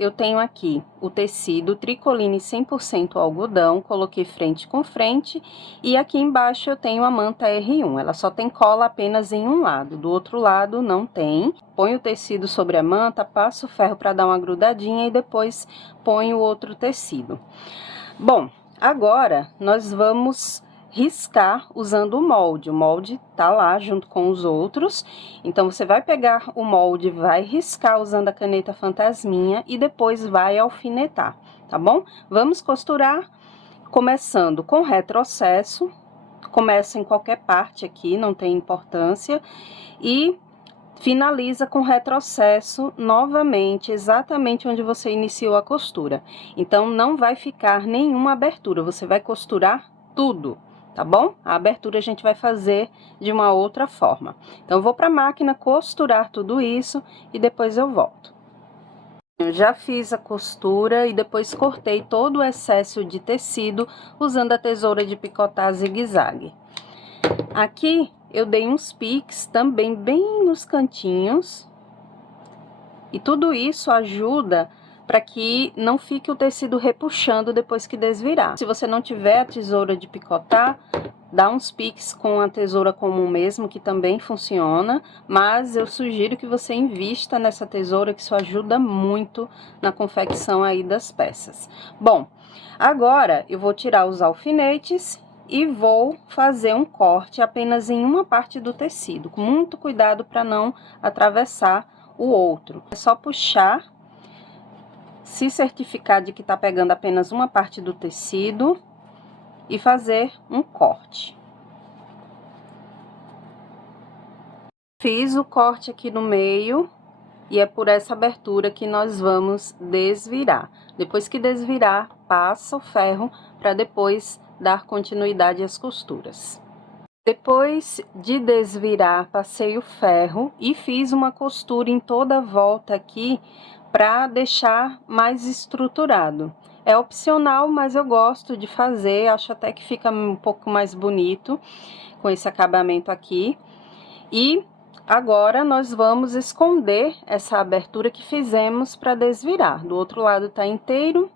eu tenho aqui o tecido tricoline 100% algodão, coloquei frente com frente, e aqui embaixo eu tenho a manta R1, ela só tem cola apenas em um lado, do outro lado não tem. Ponho o tecido sobre a manta, passo o ferro para dar uma grudadinha e depois ponho o outro tecido. Bom, agora nós vamos riscar usando o molde tá lá junto com os outros. Então você vai pegar o molde, vai riscar usando a caneta fantasminha e depois vai alfinetar, tá bom? Vamos costurar começando com retrocesso, começa em qualquer parte aqui, não tem importância, e finaliza com retrocesso novamente, exatamente onde você iniciou a costura. Então não vai ficar nenhuma abertura, você vai costurar tudo, tá bom? A abertura a gente vai fazer de uma outra forma. Então eu vou para a máquina costurar tudo isso e depois eu volto. Eu já fiz a costura e depois cortei todo o excesso de tecido usando a tesoura de picotar zigue-zague. Aqui eu dei uns piques também bem nos cantinhos. E tudo isso ajuda para que não fique o tecido repuxando depois que desvirar. Se você não tiver a tesoura de picotar, dá uns piques com a tesoura comum mesmo, que também funciona. Mas eu sugiro que você invista nessa tesoura, que isso ajuda muito na confecção aí das peças. Bom, agora eu vou tirar os alfinetes e vou fazer um corte apenas em uma parte do tecido, com muito cuidado para não atravessar o outro. É só puxar, se certificar de que tá pegando apenas uma parte do tecido e fazer um corte. Fiz o corte aqui no meio e é por essa abertura que nós vamos desvirar. Depois que desvirar, passa o ferro para depois dar continuidade às costuras. Depois de desvirar, passei o ferro e fiz uma costura em toda a volta aqui para deixar mais estruturado. É opcional, mas eu gosto de fazer, acho até que fica um pouco mais bonito com esse acabamento aqui. E agora nós vamos esconder essa abertura que fizemos para desvirar. Do outro lado tá inteiro.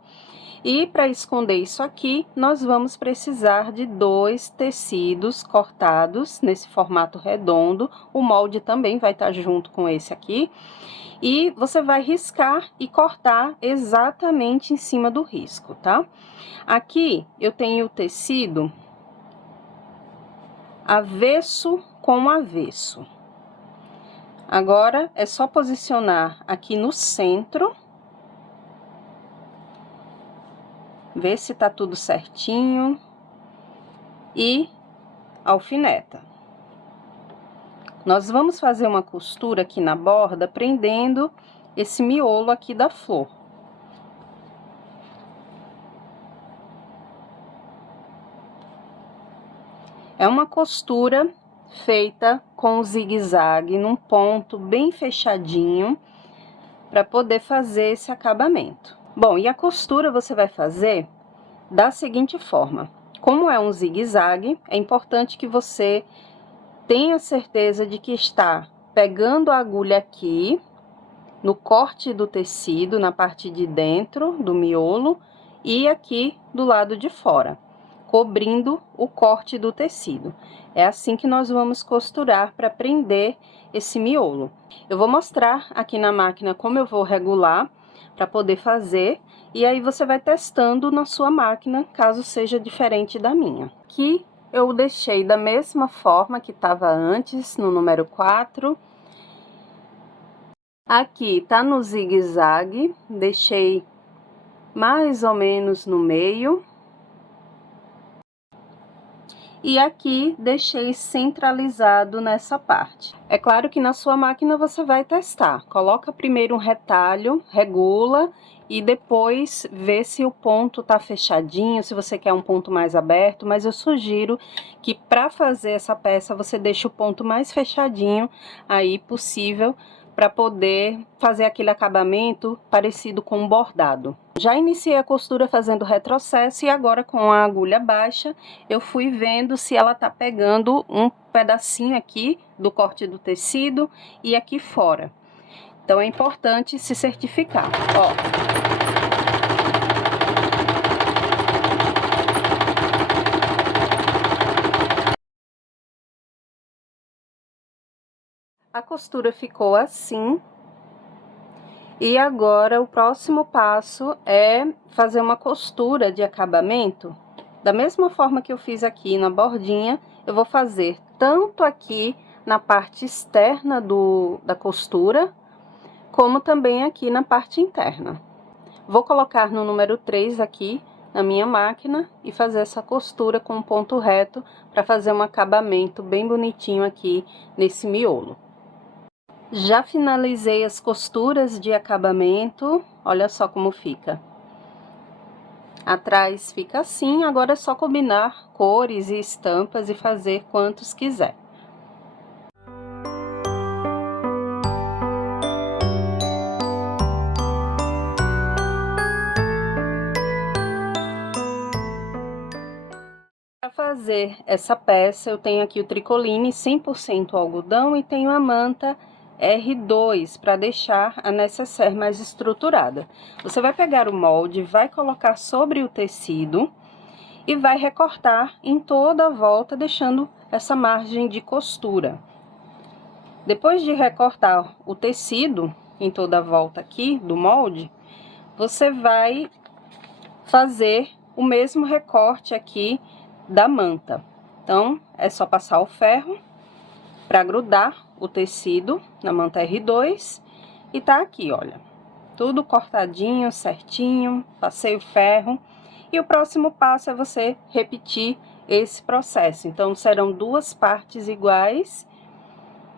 E para esconder isso aqui, nós vamos precisar de 2 tecidos cortados nesse formato redondo. O molde também vai estar junto com esse aqui. E você vai riscar e cortar exatamente em cima do risco, tá? Aqui eu tenho o tecido avesso com avesso. Agora é só posicionar aqui no centro. Ver se tá tudo certinho e alfineta. Nós vamos fazer uma costura aqui na borda, prendendo esse miolo aqui da flor. É uma costura feita com zigue-zague num ponto bem fechadinho, para poder fazer esse acabamento. Bom, e a costura você vai fazer da seguinte forma. Como é um zigue-zague, é importante que você tenha certeza de que está pegando a agulha aqui, no corte do tecido, na parte de dentro do miolo, e aqui do lado de fora, cobrindo o corte do tecido. É assim que nós vamos costurar para prender esse miolo. Eu vou mostrar aqui na máquina como eu vou regular para poder fazer, e aí você vai testando na sua máquina, caso seja diferente da minha. Aqui eu deixei da mesma forma que estava antes, no número 4. Aqui tá no zigue-zague, deixei mais ou menos no meio. E aqui deixei centralizado nessa parte. É claro que na sua máquina você vai testar. Coloca primeiro um retalho, regula e depois vê se o ponto tá fechadinho, se você quer um ponto mais aberto, mas eu sugiro que para fazer essa peça você deixe o ponto mais fechadinho aí possível, para poder fazer aquele acabamento parecido com um bordado. Já iniciei a costura fazendo retrocesso e agora com a agulha baixa eu fui vendo se ela tá pegando um pedacinho aqui do corte do tecido e aqui fora. Então, é importante se certificar, ó. A costura ficou assim. E agora, o próximo passo é fazer uma costura de acabamento. Da mesma forma que eu fiz aqui na bordinha, eu vou fazer tanto aqui na parte externa da costura, como também aqui na parte interna. Vou colocar no número 3 aqui na minha máquina e fazer essa costura com um ponto reto para fazer um acabamento bem bonitinho aqui nesse miolo. Já finalizei as costuras de acabamento, olha só como fica. Atrás fica assim, agora é só combinar cores e estampas e fazer quantos quiser. Para fazer essa peça, eu tenho aqui o tricoline 100% algodão e tenho a manta R2 para deixar a necessaire mais estruturada. Você vai pegar o molde, vai colocar sobre o tecido e vai recortar em toda a volta, deixando essa margem de costura. Depois de recortar o tecido em toda a volta aqui do molde, você vai fazer o mesmo recorte aqui da manta. Então, é só passar o ferro para grudar o tecido na manta R2 e tá aqui, olha, tudo cortadinho, certinho, passei o ferro. E o próximo passo é você repetir esse processo. Então, serão duas partes iguais,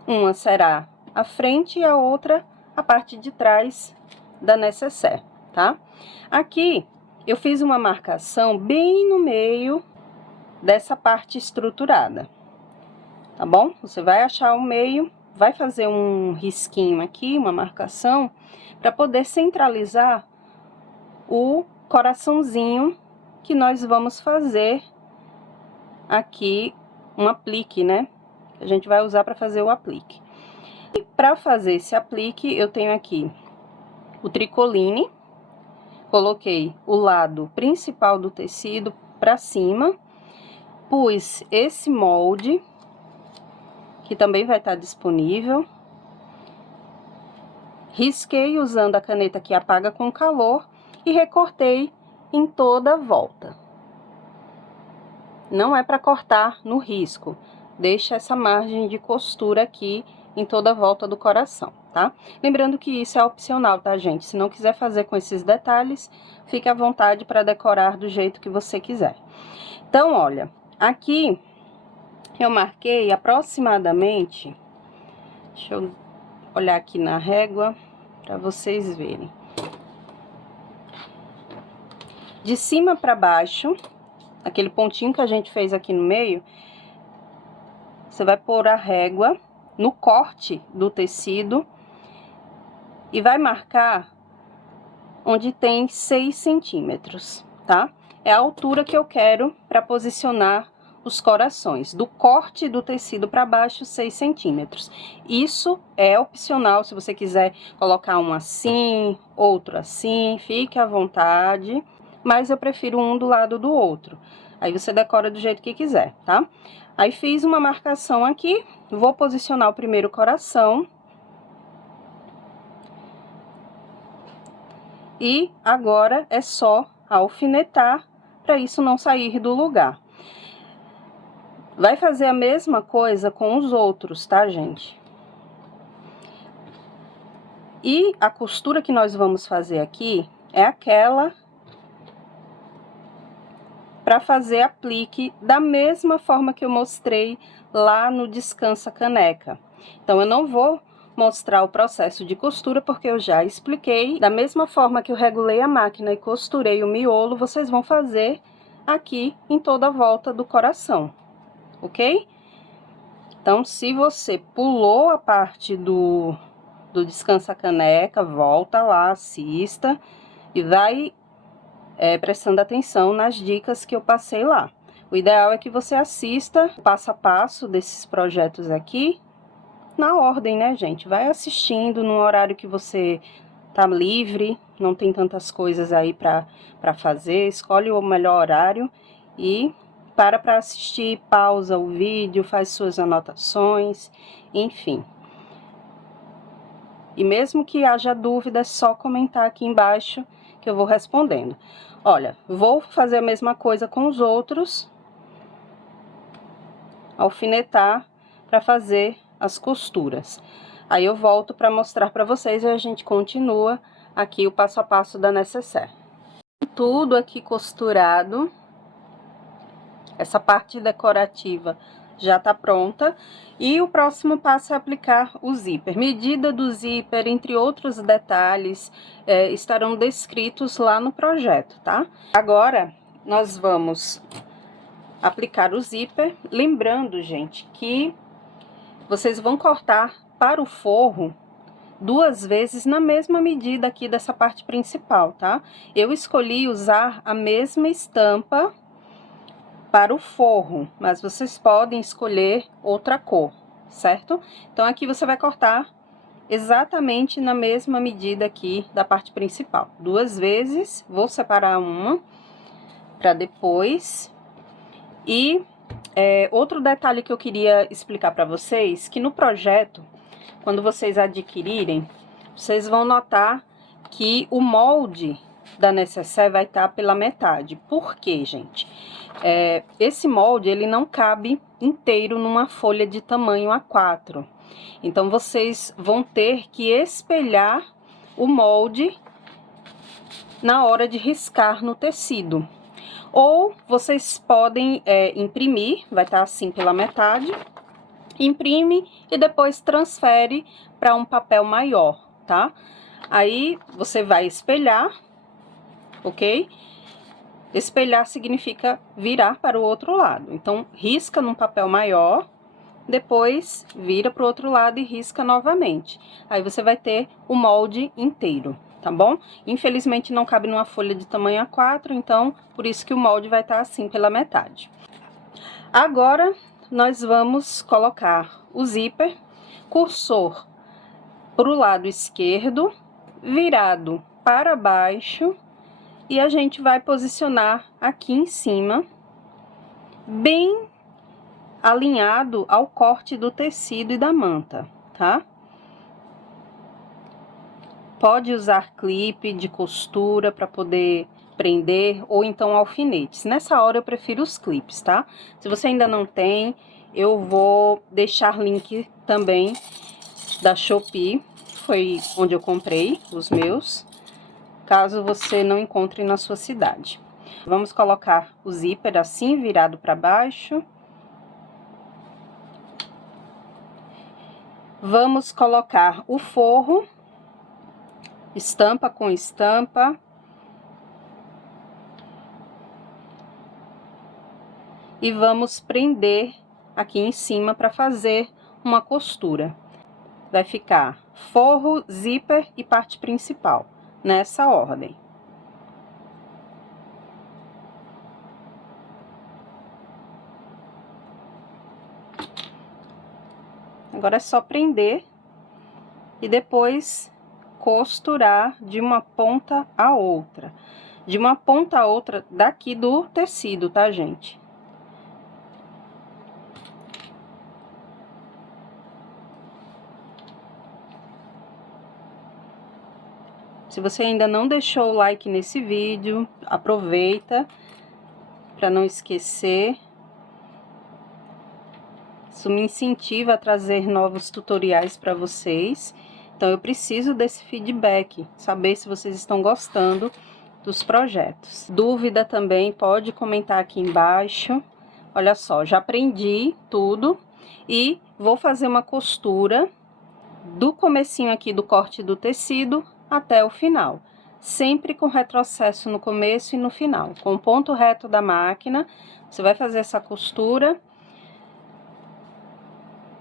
uma será a frente e a outra a parte de trás da necessaire, tá? Aqui, eu fiz uma marcação bem no meio dessa parte estruturada, tá bom? Você vai achar o meio, vai fazer um risquinho aqui, uma marcação, para poder centralizar o coraçãozinho que nós vamos fazer aqui, um aplique, né? A gente vai usar para fazer o aplique. E para fazer esse aplique, eu tenho aqui o tricoline, coloquei o lado principal do tecido para cima, pus esse molde, que também vai estar disponível, risquei usando a caneta que apaga com calor e recortei em toda a volta. Não é para cortar no risco, deixa essa margem de costura aqui em toda a volta do coração, tá? Lembrando que isso é opcional, tá, gente? Se não quiser fazer com esses detalhes, fique à vontade para decorar do jeito que você quiser. Então, olha, aqui eu marquei aproximadamente, deixa eu olhar aqui na régua para vocês verem. De cima para baixo, aquele pontinho que a gente fez aqui no meio, você vai pôr a régua no corte do tecido e vai marcar onde tem 6 centímetros, tá? É a altura que eu quero para posicionar os corações. Do corte do tecido para baixo, 6 centímetros. Isso é opcional, se você quiser colocar um assim, outro assim, fique à vontade. Mas eu prefiro um do lado do outro. Aí você decora do jeito que quiser, tá? Aí fiz uma marcação aqui, vou posicionar o primeiro coração. E agora é só alfinetar para isso não sair do lugar. Vai fazer a mesma coisa com os outros, tá, gente? E a costura que nós vamos fazer aqui é aquela para fazer aplique da mesma forma que eu mostrei lá no Descansa Caneca. Então, eu não vou mostrar o processo de costura, porque eu já expliquei. Da mesma forma que eu regulei a máquina e costurei o miolo, vocês vão fazer aqui em toda a volta do coração, ok? Então, se você pulou a parte do Descansa Caneca, volta lá, assista e vai prestando atenção nas dicas que eu passei lá. O ideal é que você assista o passo a passo desses projetos aqui na ordem, né, gente? Vai assistindo no horário que você tá livre, não tem tantas coisas aí pra fazer, escolhe o melhor horário e para assistir, pausa o vídeo, faz suas anotações, enfim. E mesmo que haja dúvida, é só comentar aqui embaixo que eu vou respondendo. Olha, vou fazer a mesma coisa com os outros, alfinetar para fazer as costuras. Aí eu volto para mostrar para vocês e a gente continua aqui o passo a passo da necessaire. Tudo aqui costurado, essa parte decorativa já tá pronta. E o próximo passo é aplicar o zíper. Medida do zíper, entre outros detalhes, estarão descritos lá no projeto, tá? Agora, nós vamos aplicar o zíper. Lembrando, gente, que vocês vão cortar para o forro 2 vezes na mesma medida aqui dessa parte principal, tá? Eu escolhi usar a mesma estampa para o forro, mas vocês podem escolher outra cor, certo? Então, aqui você vai cortar exatamente na mesma medida aqui da parte principal. 2 vezes, vou separar uma para depois. E outro detalhe que eu queria explicar para vocês, que no projeto, quando vocês adquirirem, vocês vão notar que o molde da necessaire vai estar pela metade. Por quê, gente? Esse molde, ele não cabe inteiro numa folha de tamanho A4. Então, vocês vão ter que espelhar o molde na hora de riscar no tecido. Ou vocês podem imprimir, vai estar assim pela metade, imprime e depois transfere para um papel maior, tá? Aí você vai espelhar, ok? Espelhar significa virar para o outro lado. Então, risca num papel maior, depois vira para o outro lado e risca novamente. Aí você vai ter o molde inteiro, tá bom? Infelizmente não cabe numa folha de tamanho A4, então por isso que o molde vai estar assim pela metade. Agora, nós vamos colocar o zíper, cursor para o lado esquerdo, virado para baixo, e a gente vai posicionar aqui em cima, bem alinhado ao corte do tecido e da manta, tá? Pode usar clipe de costura para poder prender, ou então alfinetes. Nessa hora eu prefiro os clipes, tá? Se você ainda não tem, eu vou deixar link também da Shopee, foi onde eu comprei os meus, caso você não encontre na sua cidade. Vamos colocar o zíper assim, virado para baixo. Vamos colocar o forro, estampa com estampa. E vamos prender aqui em cima para fazer uma costura. Vai ficar forro, zíper e parte principal, nessa ordem. Agora é só prender e depois costurar de uma ponta a outra. De uma ponta a outra daqui do tecido, tá, gente? Se você ainda não deixou o like nesse vídeo, aproveita para não esquecer. Isso me incentiva a trazer novos tutoriais para vocês. Então, eu preciso desse feedback, saber se vocês estão gostando dos projetos. Dúvida também, pode comentar aqui embaixo. Olha só, já prendi tudo e vou fazer uma costura do comecinho aqui do corte do tecido até o final. Sempre com retrocesso no começo e no final. Com o ponto reto da máquina, você vai fazer essa costura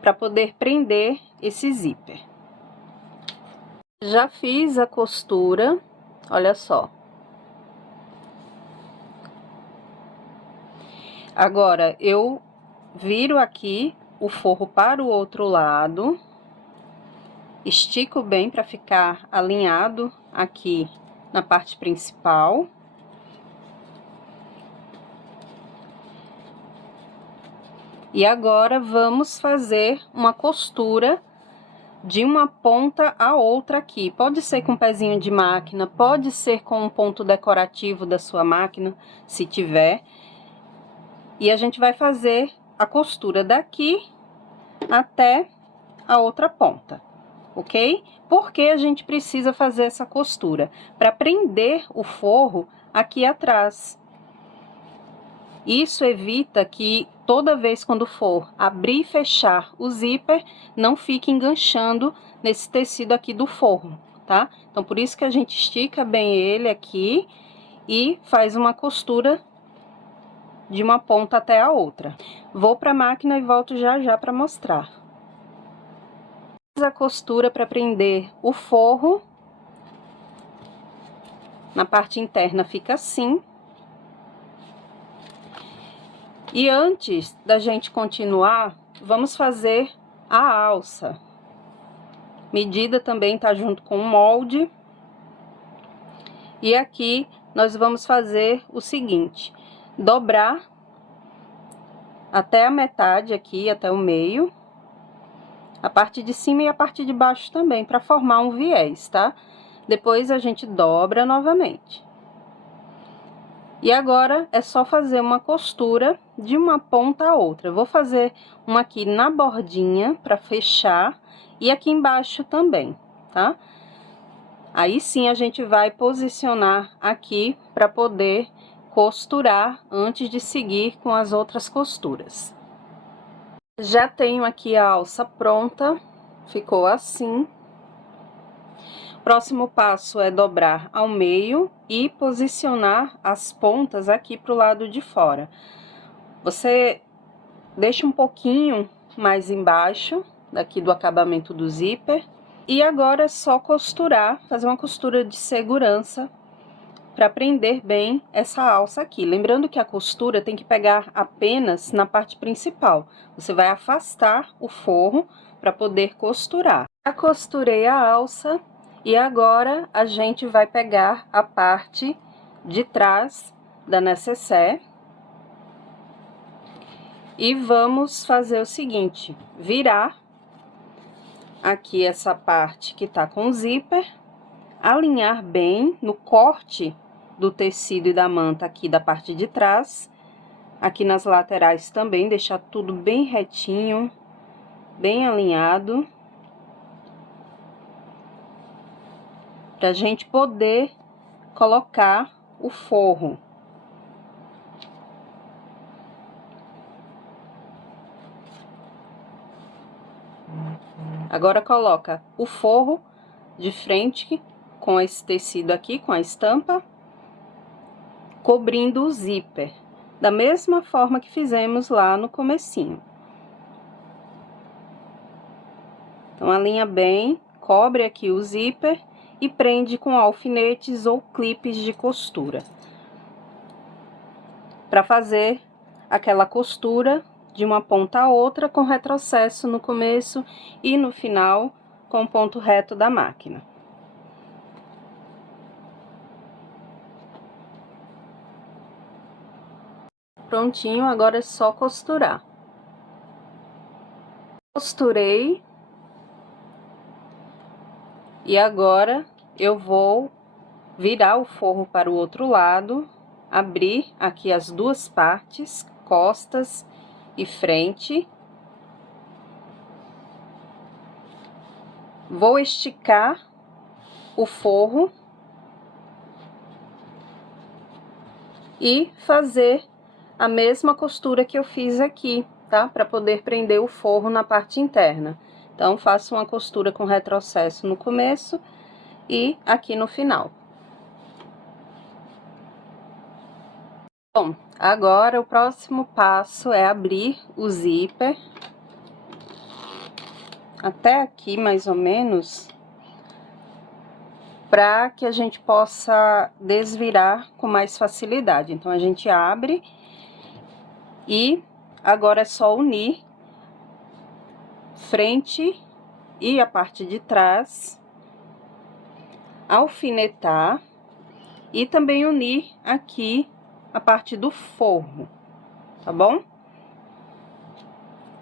para poder prender esse zíper. Já fiz a costura, olha só. Agora, eu viro aqui o forro para o outro lado. Estico bem para ficar alinhado aqui na parte principal. E agora, vamos fazer uma costura de uma ponta a outra aqui. Pode ser com pezinho de máquina, pode ser com um ponto decorativo da sua máquina, se tiver. E a gente vai fazer a costura daqui até a outra ponta, ok? Por que a gente precisa fazer essa costura? Para prender o forro aqui atrás. Isso evita que toda vez quando for abrir e fechar o zíper, não fique enganchando nesse tecido aqui do forro, tá? Então, por isso que a gente estica bem ele aqui e faz uma costura de uma ponta até a outra. Vou para a máquina e volto já já para mostrar. A costura para prender o forro. Na parte interna fica assim. E antes da gente continuar, vamos fazer a alça. Medida também tá junto com o molde. E aqui nós vamos fazer o seguinte: dobrar até a metade aqui, até o meio. A parte de cima e a parte de baixo também, para formar um viés, tá? Depois a gente dobra novamente. E agora, é só fazer uma costura de uma ponta a outra. Eu vou fazer uma aqui na bordinha, para fechar, e aqui embaixo também, tá? Aí sim, a gente vai posicionar aqui, para poder costurar, antes de seguir com as outras costuras. Já tenho aqui a alça pronta, ficou assim. Próximo passo é dobrar ao meio e posicionar as pontas aqui pro lado de fora. Você deixa um pouquinho mais embaixo, daqui do acabamento do zíper. E agora é só costurar, fazer uma costura de segurança para prender bem essa alça aqui. Lembrando que a costura tem que pegar apenas na parte principal. Você vai afastar o forro para poder costurar. Já costurei a alça. E agora, a gente vai pegar a parte de trás da nécessaire. E vamos fazer o seguinte: virar aqui essa parte que tá com o zíper, alinhar bem no corte do tecido e da manta aqui da parte de trás. Aqui nas laterais também, deixar tudo bem retinho, bem alinhado. Pra gente poder colocar o forro. Agora, coloca o forro de frente com esse tecido aqui, com a estampa, cobrindo o zíper, da mesma forma que fizemos lá no comecinho. Então, alinha bem, cobre aqui o zíper e prende com alfinetes ou clipes de costura. Para fazer aquela costura de uma ponta a outra, com retrocesso no começo e no final, com o ponto reto da máquina. Prontinho, agora é só costurar. Costurei. E agora, eu vou virar o forro para o outro lado, abrir aqui as duas partes, costas e frente. Vou esticar o forro e fazer a mesma costura que eu fiz aqui, tá? Para poder prender o forro na parte interna. Então, faço uma costura com retrocesso no começo e aqui no final. Bom, agora o próximo passo é abrir o zíper. Até aqui, mais ou menos, para que a gente possa desvirar com mais facilidade. Então, a gente abre e agora é só unir frente e a parte de trás, alfinetar e também unir aqui a parte do forro, tá bom?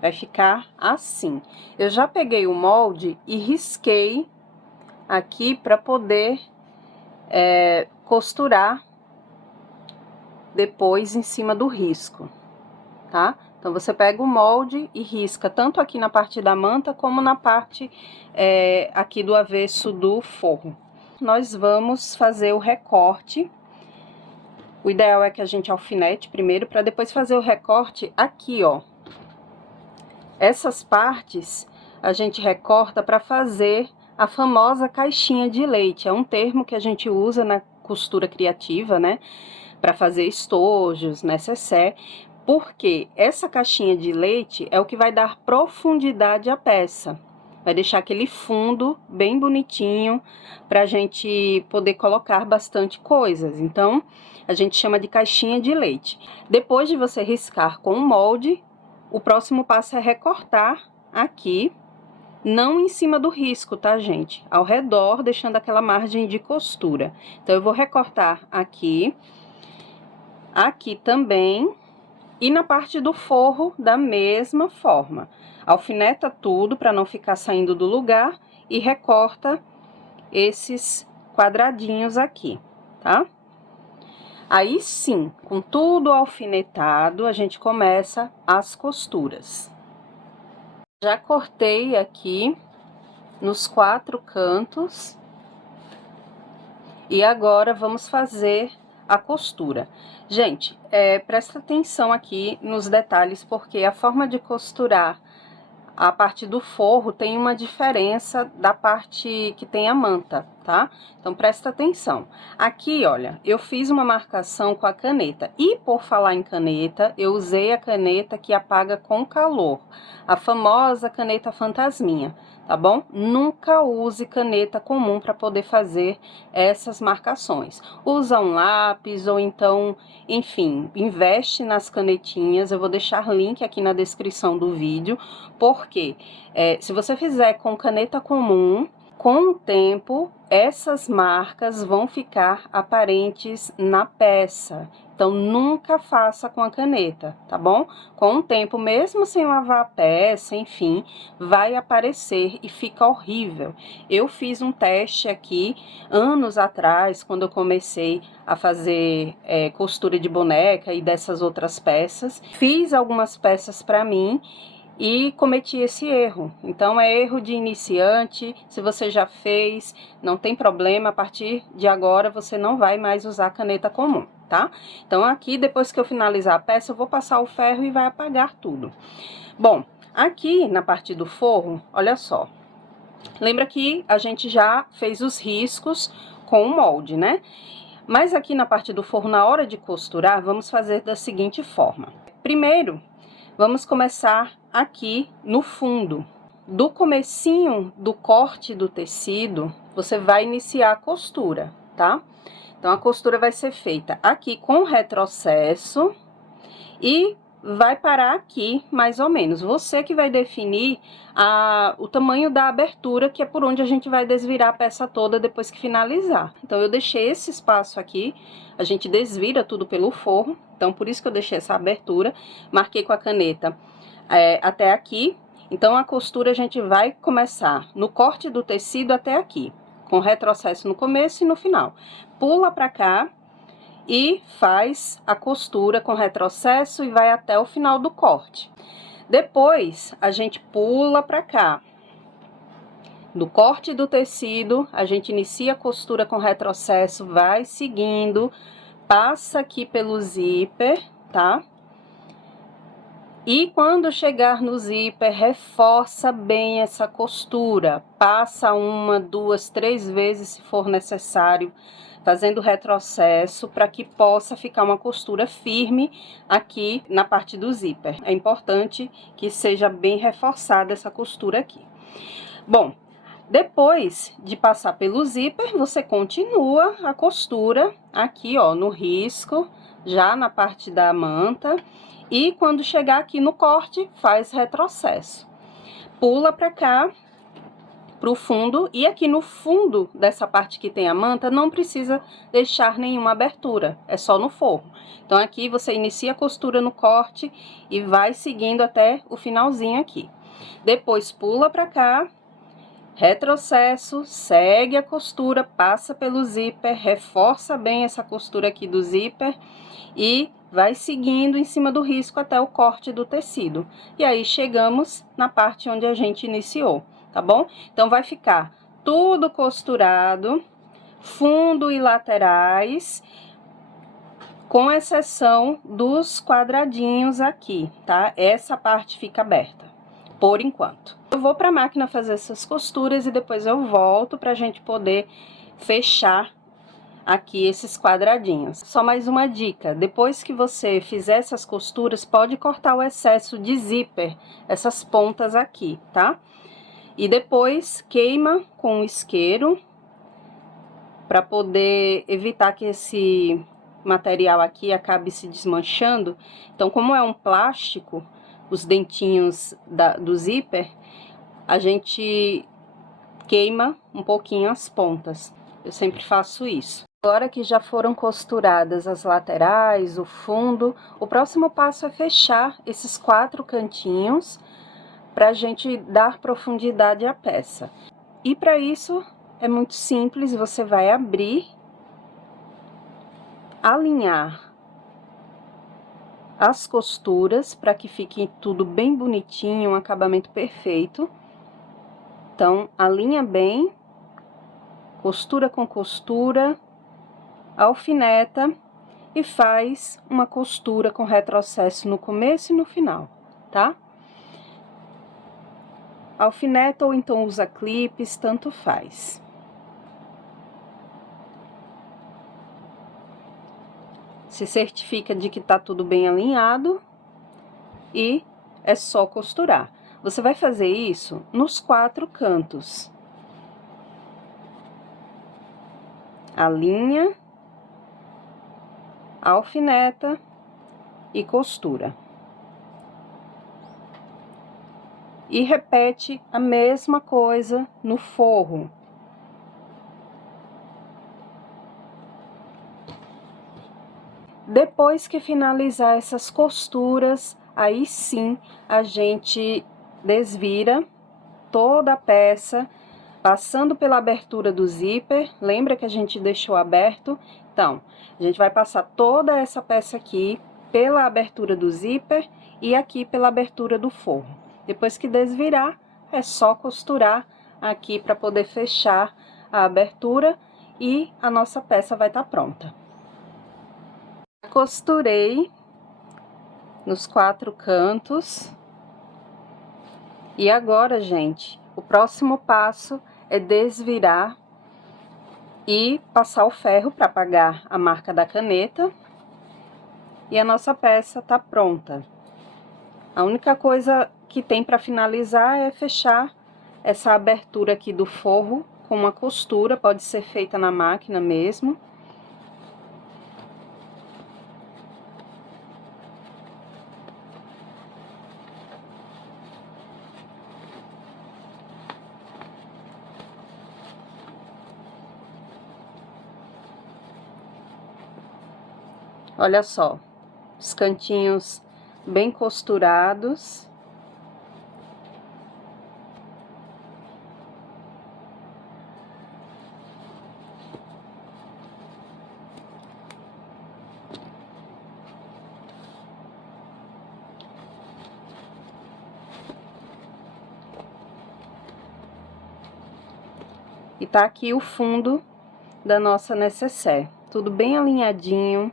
Vai ficar assim. Eu já peguei o molde e risquei aqui para poder costurar depois em cima do risco, tá? Então, você pega o molde e risca tanto aqui na parte da manta, como na parte aqui do avesso do forro. Nós vamos fazer o recorte. O ideal é que a gente alfinete primeiro, para depois fazer o recorte aqui, ó. Essas partes a gente recorta para fazer a famosa caixinha de leite. É um termo que a gente usa na costura criativa, né? Para fazer estojos, necessaire. Porque essa caixinha de leite é o que vai dar profundidade à peça. Vai deixar aquele fundo bem bonitinho para a gente poder colocar bastante coisas. Então, a gente chama de caixinha de leite. Depois de você riscar com o molde, o próximo passo é recortar aqui, não em cima do risco, tá, gente? Ao redor, deixando aquela margem de costura. Então, eu vou recortar aqui, aqui também. E na parte do forro, da mesma forma. Alfineta tudo para não ficar saindo do lugar e recorta esses quadradinhos aqui, tá? Aí sim, com tudo alfinetado, a gente começa as costuras. Já cortei aqui nos 4 cantos. E agora vamos fazer a costura. Gente, presta atenção aqui nos detalhes, porque a forma de costurar a parte do forro tem uma diferença da parte que tem a manta, tá? Então, presta atenção. Aqui, olha, eu fiz uma marcação com a caneta. E, por falar em caneta, eu usei a caneta que apaga com calor. A famosa caneta fantasminha, tá bom? Nunca use caneta comum para poder fazer essas marcações. Usa um lápis ou então, enfim, investe nas canetinhas. Eu vou deixar link aqui na descrição do vídeo, porque se você fizer com caneta comum, com o tempo, essas marcas vão ficar aparentes na peça. Então, nunca faça com a caneta, tá bom? Com o tempo, mesmo sem lavar a peça, enfim, vai aparecer e fica horrível. Eu fiz um teste aqui, anos atrás, quando eu comecei a fazer costura de boneca e dessas outras peças. Fiz algumas peças para mim e cometi esse erro. Então, é erro de iniciante. Se você já fez, não tem problema, a partir de agora você não vai mais usar caneta comum, tá? Então, aqui, depois que eu finalizar a peça, eu vou passar o ferro e vai apagar tudo. Bom, aqui na parte do forro, olha só. Lembra que a gente já fez os riscos com o molde, né? Mas aqui na parte do forro, na hora de costurar, vamos fazer da seguinte forma. Primeiro, vamos começar aqui no fundo. Do comecinho do corte do tecido, você vai iniciar a costura, tá? Então, a costura vai ser feita aqui com retrocesso e vai parar aqui, mais ou menos. Você que vai definir o tamanho da abertura, que é por onde a gente vai desvirar a peça toda depois que finalizar. Então, eu deixei esse espaço aqui, a gente desvira tudo pelo forro, então, por isso que eu deixei essa abertura. Marquei com a caneta até aqui. Então, a costura a gente vai começar no corte do tecido até aqui, com retrocesso no começo e no final. Pula pra cá e faz a costura com retrocesso e vai até o final do corte. Depois, a gente pula pra cá. Do corte do tecido, a gente inicia a costura com retrocesso, vai seguindo, passa aqui pelo zíper, tá? E quando chegar no zíper, reforça bem essa costura. Passa 1, 2, 3 vezes se for necessário, fazendo retrocesso para que possa ficar uma costura firme aqui na parte do zíper. É importante que seja bem reforçada essa costura aqui. Bom, depois de passar pelo zíper, você continua a costura aqui, ó, no risco, já na parte da manta. E quando chegar aqui no corte, faz retrocesso. Pula pra cá pro fundo, e aqui no fundo dessa parte que tem a manta, não precisa deixar nenhuma abertura, é só no forro. Então, aqui você inicia a costura no corte e vai seguindo até o finalzinho aqui. Depois, pula pra cá, retrocesso, segue a costura, passa pelo zíper, reforça bem essa costura aqui do zíper e vai seguindo em cima do risco até o corte do tecido. E aí, chegamos na parte onde a gente iniciou, tá bom? Então, vai ficar tudo costurado, fundo e laterais, com exceção dos quadradinhos aqui, tá? Essa parte fica aberta, por enquanto. Eu vou pra máquina fazer essas costuras e depois eu volto pra gente poder fechar aqui esses quadradinhos. Só mais uma dica, depois que você fizer essas costuras, pode cortar o excesso de zíper, essas pontas aqui, tá? E depois queima com o isqueiro, para poder evitar que esse material aqui acabe se desmanchando. Então, como é um plástico, os dentinhos do zíper, a gente queima um pouquinho as pontas. Eu sempre faço isso. Agora que já foram costuradas as laterais, o fundo, o próximo passo é fechar esses 4 cantinhos para a gente dar profundidade à peça. E para isso é muito simples, você vai abrir, alinhar as costuras para que fique tudo bem bonitinho, um acabamento perfeito. Então, alinha bem, costura com costura, alfineta e faz uma costura com retrocesso no começo e no final, tá? Alfineta ou então usa clipes, tanto faz. Se certifica de que tá tudo bem alinhado e é só costurar. Você vai fazer isso nos 4 cantos. Alinha, alfineta e costura. E repete a mesma coisa no forro. Depois que finalizar essas costuras, aí sim a gente desvira toda a peça, passando pela abertura do zíper. Lembra que a gente deixou aberto? Então, a gente vai passar toda essa peça aqui pela abertura do zíper e aqui pela abertura do forro. Depois que desvirar, é só costurar aqui para poder fechar a abertura e a nossa peça vai estar pronta. Costurei nos 4 cantos. E agora, gente, o próximo passo é desvirar e passar o ferro para apagar a marca da caneta. E a nossa peça tá pronta. A única coisa que tem para finalizar é fechar essa abertura aqui do forro com uma costura, pode ser feita na máquina mesmo. Olha só, os cantinhos bem costurados. E tá aqui o fundo da nossa necessaire, tudo bem alinhadinho.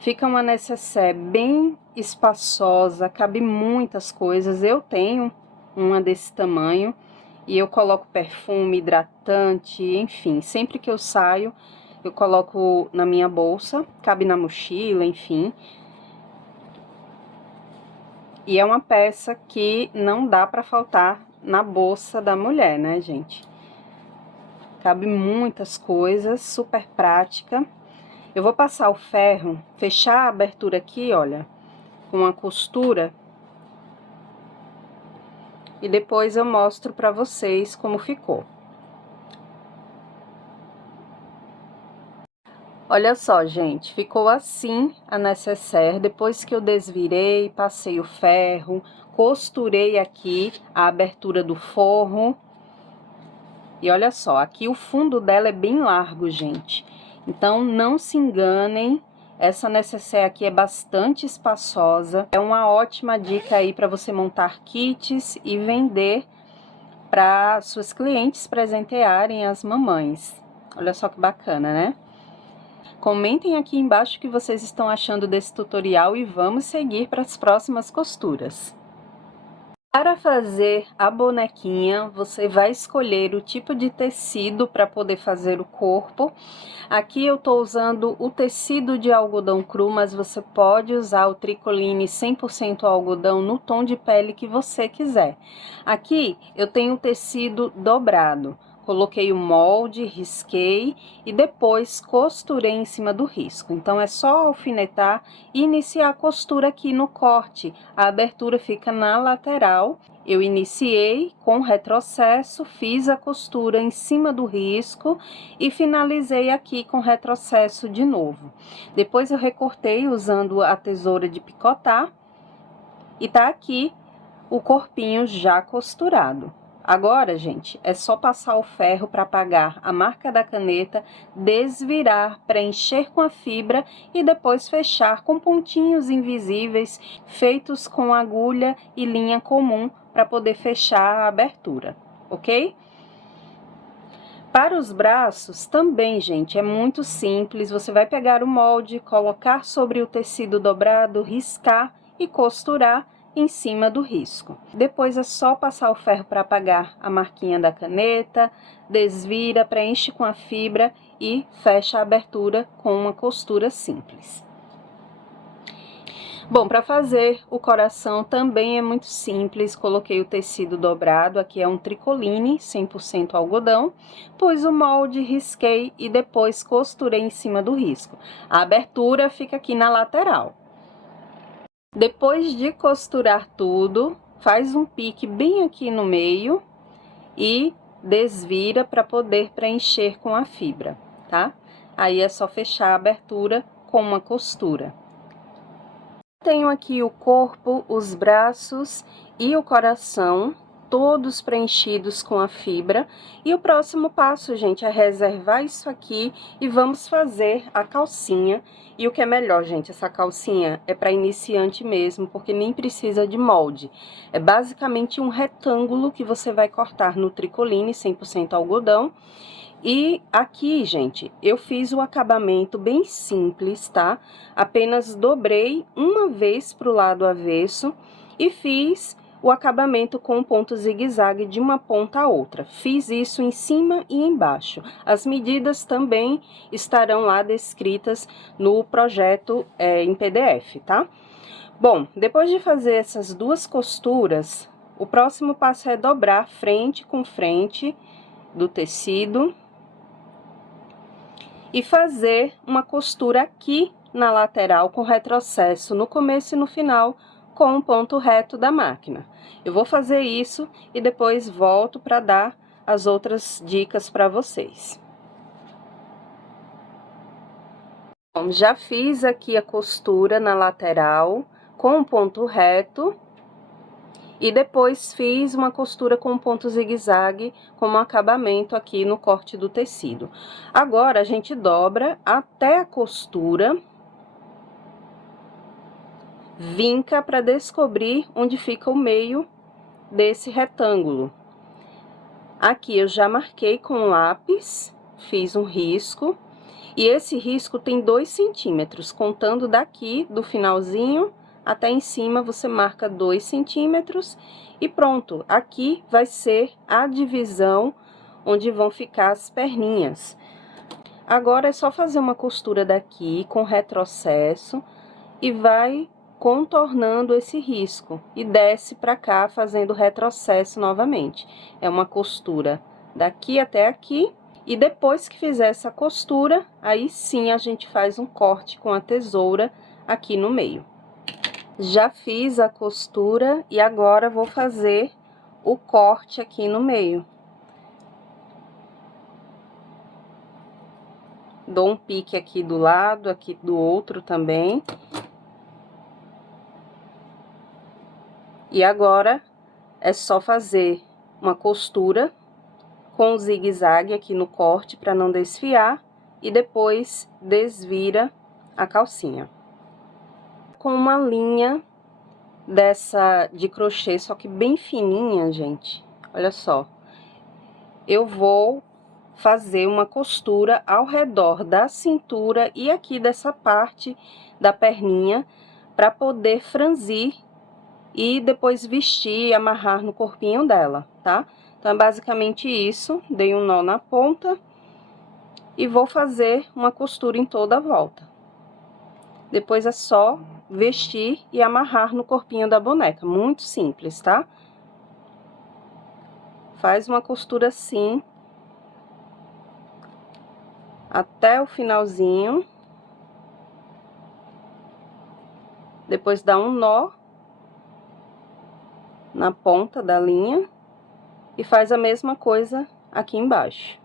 Fica uma necessaire bem espaçosa, cabe muitas coisas. Eu tenho uma desse tamanho e eu coloco perfume, hidratante, enfim. Sempre que eu saio, eu coloco na minha bolsa, cabe na mochila, enfim. E é uma peça que não dá pra faltar na bolsa da mulher, né, gente? Cabe muitas coisas, super prática. Eu vou passar o ferro, fechar a abertura aqui, olha, com uma costura e depois eu mostro pra vocês como ficou. Olha só, gente, ficou assim a necessaire, depois que eu desvirei, passei o ferro, costurei aqui a abertura do forro. E olha só, aqui o fundo dela é bem largo, gente. Então, não se enganem, essa necessaire aqui é bastante espaçosa. É uma ótima dica aí para você montar kits e vender para suas clientes presentearem as mamães. Olha só que bacana, né? Comentem aqui embaixo o que vocês estão achando desse tutorial e vamos seguir para as próximas costuras. Para fazer a bonequinha, você vai escolher o tipo de tecido para poder fazer o corpo. Aqui eu tô usando o tecido de algodão cru, mas você pode usar o tricoline 100% algodão no tom de pele que você quiser. Aqui eu tenho o tecido dobrado. Coloquei o molde, risquei e depois costurei em cima do risco. Então, é só alfinetar e iniciar a costura aqui no corte. A abertura fica na lateral. Eu iniciei com retrocesso, fiz a costura em cima do risco e finalizei aqui com retrocesso de novo. Depois eu recortei usando a tesoura de picotar e tá aqui o corpinho já costurado. Agora, gente, é só passar o ferro para apagar a marca da caneta, desvirar, preencher com a fibra e depois fechar com pontinhos invisíveis feitos com agulha e linha comum para poder fechar a abertura, ok? Para os braços também, gente, é muito simples. Você vai pegar o molde, colocar sobre o tecido dobrado, riscar e costurar em cima do risco. Depois é só passar o ferro para apagar a marquinha da caneta, desvira, preenche com a fibra e fecha a abertura com uma costura simples. Bom, para fazer o coração também é muito simples. Coloquei o tecido dobrado, aqui é um tricoline 100% algodão, pus o molde, risquei e depois costurei em cima do risco. A abertura fica aqui na lateral. Depois de costurar tudo, faz um pique bem aqui no meio e desvira para poder preencher com a fibra, tá? Aí é só fechar a abertura com uma costura. Tenho aqui o corpo, os braços e o coração, todos preenchidos com a fibra. E o próximo passo, gente, é reservar isso aqui e vamos fazer a calcinha. E o que é melhor, gente, essa calcinha é para iniciante mesmo, porque nem precisa de molde. É basicamente um retângulo que você vai cortar no tricoline 100% algodão. E aqui, gente, eu fiz o acabamento bem simples, tá? Apenas dobrei uma vez pro lado avesso e fiz o acabamento com ponto zigue-zague de uma ponta a outra. Fiz isso em cima e embaixo. As medidas também estarão lá descritas no projeto em PDF, tá? Bom, depois de fazer essas duas costuras, o próximo passo é dobrar frente com frente do tecido e fazer uma costura aqui na lateral com retrocesso no começo e no final com um ponto reto da máquina. Eu vou fazer isso e depois volto para dar as outras dicas para vocês. Bom, já fiz aqui a costura na lateral com um ponto reto. E depois fiz uma costura com ponto zigue-zague como acabamento aqui no corte do tecido. Agora, a gente dobra até a costura, vinca para descobrir onde fica o meio desse retângulo. Aqui eu já marquei com lápis, fiz um risco, e esse risco tem 2 centímetros, contando daqui do finalzinho até em cima você marca 2 centímetros e pronto. Aqui vai ser a divisão onde vão ficar as perninhas. Agora é só fazer uma costura daqui com retrocesso e vai contornando esse risco e desce para cá fazendo retrocesso novamente. É uma costura daqui até aqui. E depois que fizer essa costura, aí sim a gente faz um corte com a tesoura aqui no meio. Já fiz a costura e agora vou fazer o corte aqui no meio. Dou um pique aqui do lado, aqui do outro também. E agora, é só fazer uma costura com o zigue-zague aqui no corte para não desfiar. E depois, desvira a calcinha. Com uma linha dessa de crochê, só que bem fininha, gente. Olha só. Eu vou fazer uma costura ao redor da cintura e aqui dessa parte da perninha, para poder franzir e depois vestir e amarrar no corpinho dela, tá? Então, é basicamente isso. Dei um nó na ponta e vou fazer uma costura em toda a volta. Depois é só vestir e amarrar no corpinho da boneca, muito simples, tá? Faz uma costura assim até o finalzinho. Depois dá um nó na ponta da linha e faz a mesma coisa aqui embaixo.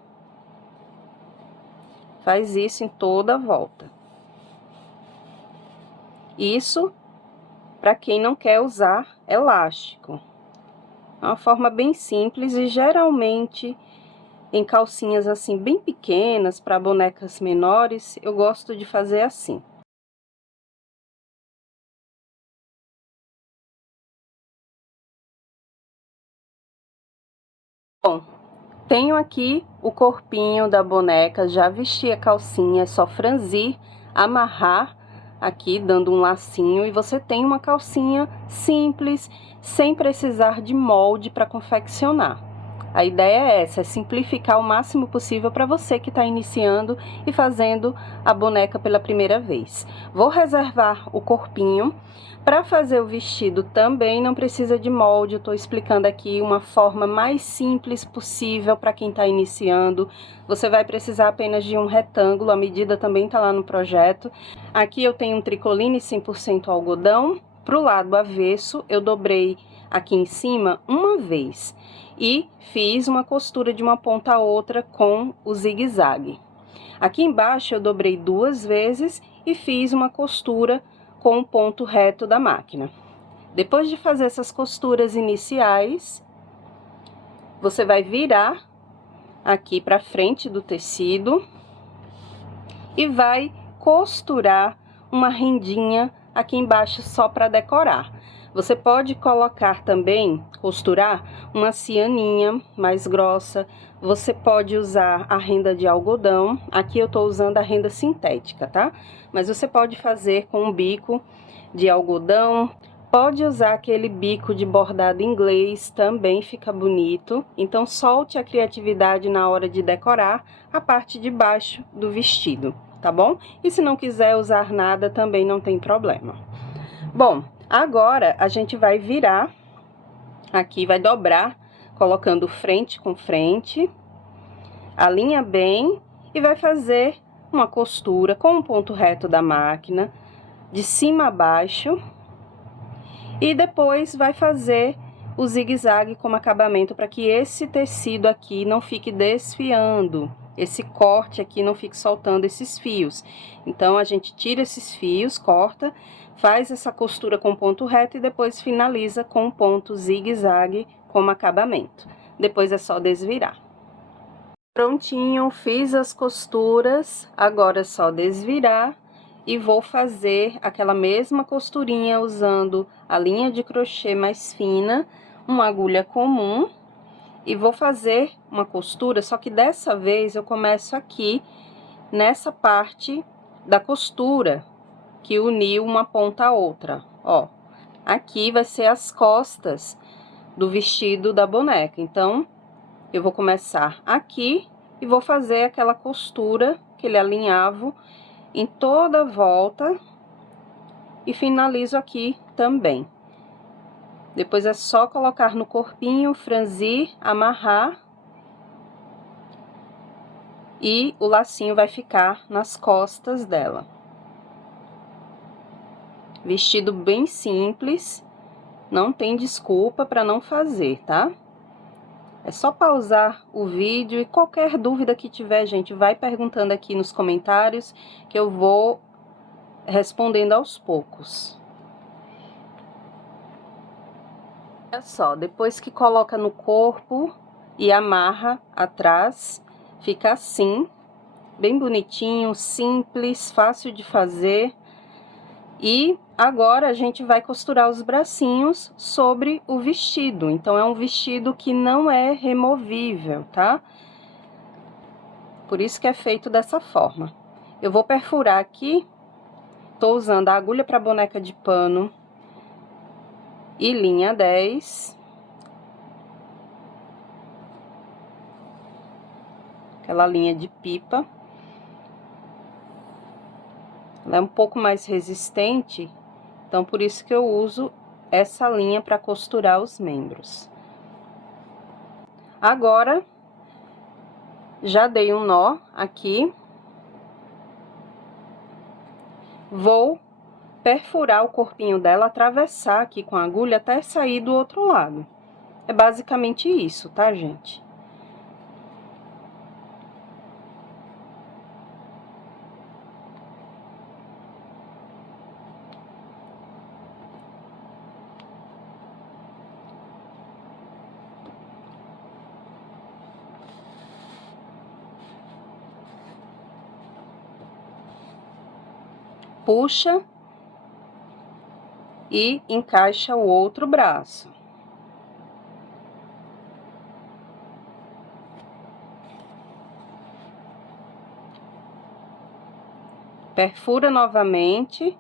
Faz isso em toda a volta. Isso para quem não quer usar elástico. É uma forma bem simples e geralmente em calcinhas assim bem pequenas, para bonecas menores, eu gosto de fazer assim. Bom, tenho aqui o corpinho da boneca, já vesti a calcinha, é só franzir, amarrar aqui, dando um lacinho, e você tem uma calcinha simples, sem precisar de molde para confeccionar. A ideia é essa, é simplificar o máximo possível para você que está iniciando e fazendo a boneca pela primeira vez. Vou reservar o corpinho. Para fazer o vestido também não precisa de molde, eu estou explicando aqui uma forma mais simples possível para quem está iniciando. Você vai precisar apenas de um retângulo, a medida também está lá no projeto. Aqui eu tenho um tricoline 100% algodão, para o lado avesso eu dobrei aqui em cima uma vez e fiz uma costura de uma ponta a outra com o zigue-zague. Aqui embaixo eu dobrei 2 vezes e fiz uma costura com o ponto reto da máquina. Depois de fazer essas costuras iniciais, você vai virar aqui para frente do tecido e vai costurar uma rendinha aqui embaixo só para decorar. Você pode colocar também, costurar uma cianinha mais grossa. Você pode usar a renda de algodão. Aqui eu tô usando a renda sintética, tá? Mas você pode fazer com um bico de algodão. Pode usar aquele bico de bordado inglês, também fica bonito. Então, solte a criatividade na hora de decorar a parte de baixo do vestido, tá bom? E se não quiser usar nada, também não tem problema. Bom, agora a gente vai virar aqui, vai dobrar, colocando frente com frente, alinha bem e vai fazer uma costura com o ponto reto da máquina, de cima a baixo, e depois vai fazer o zigue-zague como acabamento para que esse tecido aqui não fique desfiando, esse corte aqui não fique soltando esses fios. Então, a gente tira esses fios, corta, faz essa costura com ponto reto e depois finaliza com ponto zigue-zague como acabamento. Depois é só desvirar. Prontinho, fiz as costuras, agora é só desvirar e vou fazer aquela mesma costurinha usando a linha de crochê mais fina, uma agulha comum, e vou fazer uma costura, só que dessa vez eu começo aqui nessa parte da costura que uniu uma ponta a outra, ó. Aqui vai ser as costas do vestido da boneca, então eu vou começar aqui e vou fazer aquela costura, aquele alinhavo em toda a volta e finalizo aqui também. Depois é só colocar no corpinho, franzir, amarrar e o lacinho vai ficar nas costas dela. Vestido bem simples, não tem desculpa para não fazer, tá? É só pausar o vídeo e qualquer dúvida que tiver, gente, vai perguntando aqui nos comentários que eu vou respondendo aos poucos. Olha só, depois que coloca no corpo e amarra atrás, fica assim, bem bonitinho, simples, fácil de fazer. E agora a gente vai costurar os bracinhos sobre o vestido. Então, é um vestido que não é removível, tá? Por isso que é feito dessa forma. Eu vou perfurar aqui, tô usando a agulha para boneca de pano e linha 10. Aquela linha de pipa. Ela é um pouco mais resistente, então por isso que eu uso essa linha para costurar os membros. Agora, já dei um nó aqui. Vou perfurar o corpinho dela, atravessar aqui com a agulha até sair do outro lado. É basicamente isso, tá, gente? Puxa e encaixa o outro braço. Perfura novamente,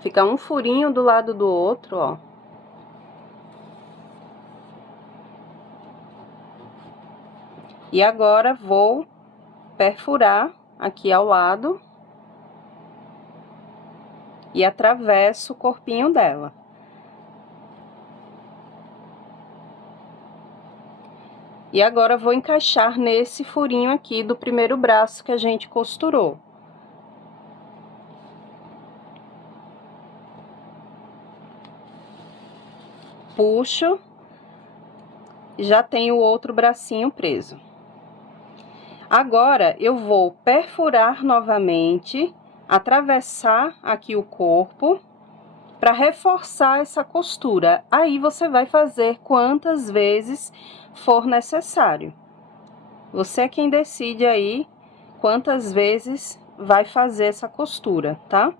fica um furinho do lado do outro, ó. E agora vou perfurar aqui ao lado e atravesso o corpinho dela. E agora vou encaixar nesse furinho aqui do primeiro braço que a gente costurou. Puxo, já tenho o outro bracinho preso. Agora, eu vou perfurar novamente, atravessar aqui o corpo, para reforçar essa costura. Aí, você vai fazer quantas vezes for necessário. Você é quem decide aí quantas vezes vai fazer essa costura, tá?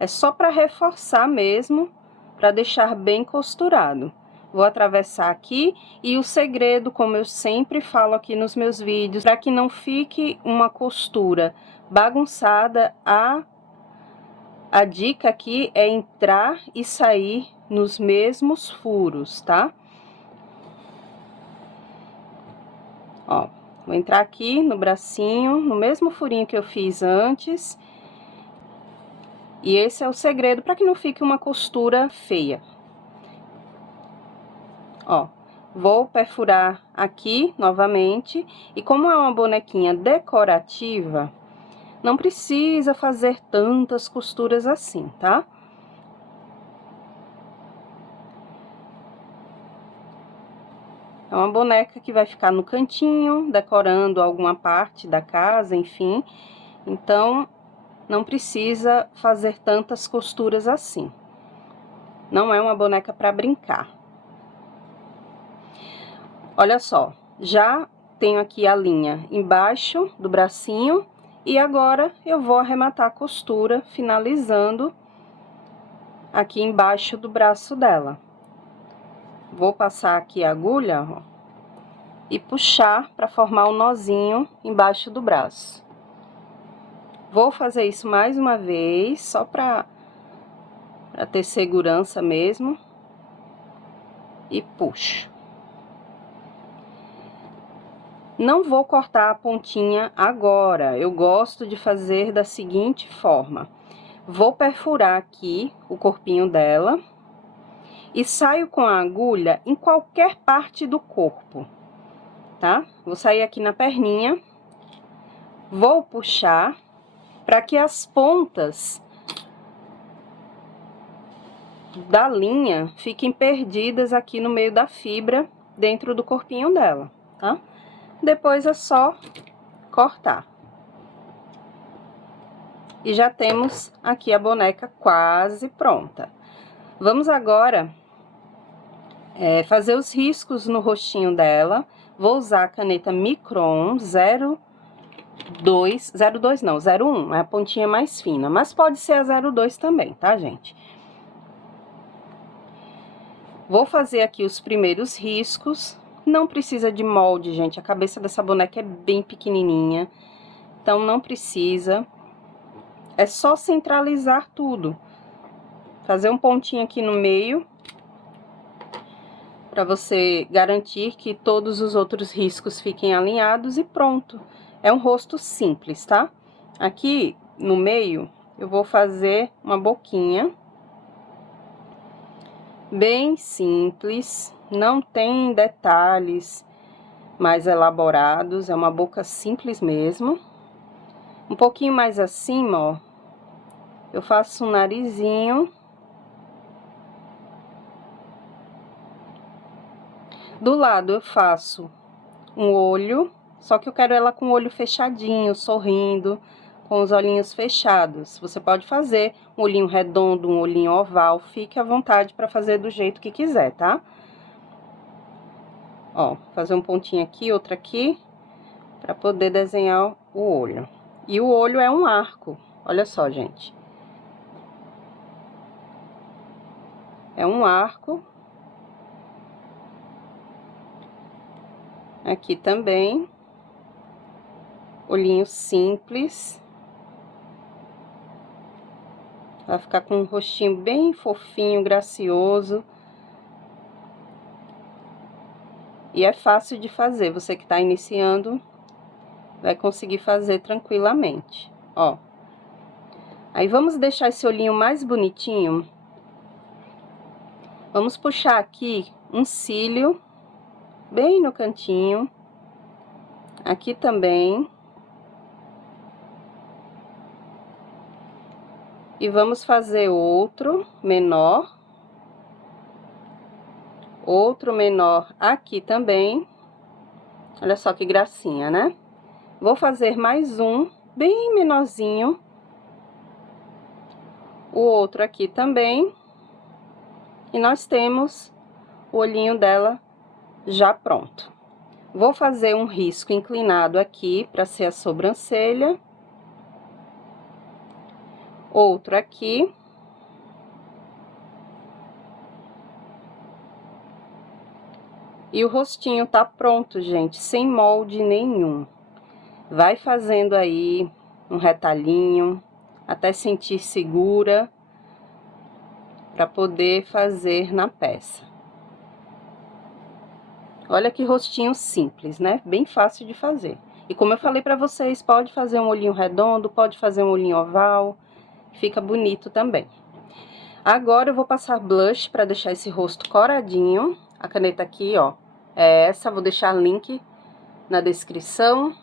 É só para reforçar mesmo, para deixar bem costurado. Vou atravessar aqui e o segredo, como eu sempre falo aqui nos meus vídeos, para que não fique uma costura bagunçada, a dica aqui é entrar e sair nos mesmos furos, tá? Ó, vou entrar aqui no bracinho, no mesmo furinho que eu fiz antes. E esse é o segredo para que não fique uma costura feia. Ó, vou perfurar aqui novamente. E como é uma bonequinha decorativa, não precisa fazer tantas costuras assim, tá? É uma boneca que vai ficar no cantinho, decorando alguma parte da casa, enfim. Então, não precisa fazer tantas costuras assim. Não é uma boneca para brincar. Olha só, já tenho aqui a linha embaixo do bracinho. E agora, eu vou arrematar a costura, finalizando aqui embaixo do braço dela. Vou passar aqui a agulha, ó, e puxar para formar um nozinho embaixo do braço. Vou fazer isso mais uma vez, só para ter segurança mesmo. E puxo. Não vou cortar a pontinha agora, eu gosto de fazer da seguinte forma. Vou perfurar aqui o corpinho dela e saio com a agulha em qualquer parte do corpo, tá? Vou sair aqui na perninha, vou puxar para que as pontas da linha fiquem perdidas aqui no meio da fibra dentro do corpinho dela, tá? Depois é só cortar. E já temos aqui a boneca quase pronta. Vamos agora fazer os riscos no rostinho dela. Vou usar a caneta Micron 02 não, 01, é a pontinha mais fina, mas pode ser a 02 também, tá, gente? Vou fazer aqui os primeiros riscos. Não precisa de molde, gente, a cabeça dessa boneca é bem pequenininha, então não precisa. É só centralizar tudo. Fazer um pontinho aqui no meio, para você garantir que todos os outros riscos fiquem alinhados e pronto. É um rosto simples, tá? Aqui no meio, eu vou fazer uma boquinha. Bem simples, não tem detalhes mais elaborados, é uma boca simples mesmo. Um pouquinho mais acima, ó, eu faço um narizinho. Do lado eu faço um olho, só que eu quero ela com o olho fechadinho, sorrindo, com os olhinhos fechados. Você pode fazer um olhinho redondo, um olhinho oval, fique à vontade para fazer do jeito que quiser, tá? Ó, fazer um pontinho aqui, outro aqui, para poder desenhar o olho. E o olho é um arco, olha só, gente. É um arco. Aqui também. Olhinho simples. Vai ficar com um rostinho bem fofinho, gracioso. E é fácil de fazer, você que tá iniciando vai conseguir fazer tranquilamente, ó. Aí, vamos deixar esse olhinho mais bonitinho. Vamos puxar aqui um cílio, bem no cantinho. Aqui também. E vamos fazer outro menor. Outro menor aqui também. Olha só que gracinha, né? Vou fazer mais um, bem menorzinho. O outro aqui também. E nós temos o olhinho dela já pronto. Vou fazer um risco inclinado aqui para ser a sobrancelha. Outro aqui. E o rostinho tá pronto, gente, sem molde nenhum. Vai fazendo aí um retalhinho, até sentir segura, para poder fazer na peça. Olha que rostinho simples, né? Bem fácil de fazer. E como eu falei para vocês, pode fazer um olhinho redondo, pode fazer um olhinho oval, fica bonito também. Agora eu vou passar blush para deixar esse rosto coradinho. A caneta aqui, ó, é essa, vou deixar link na descrição.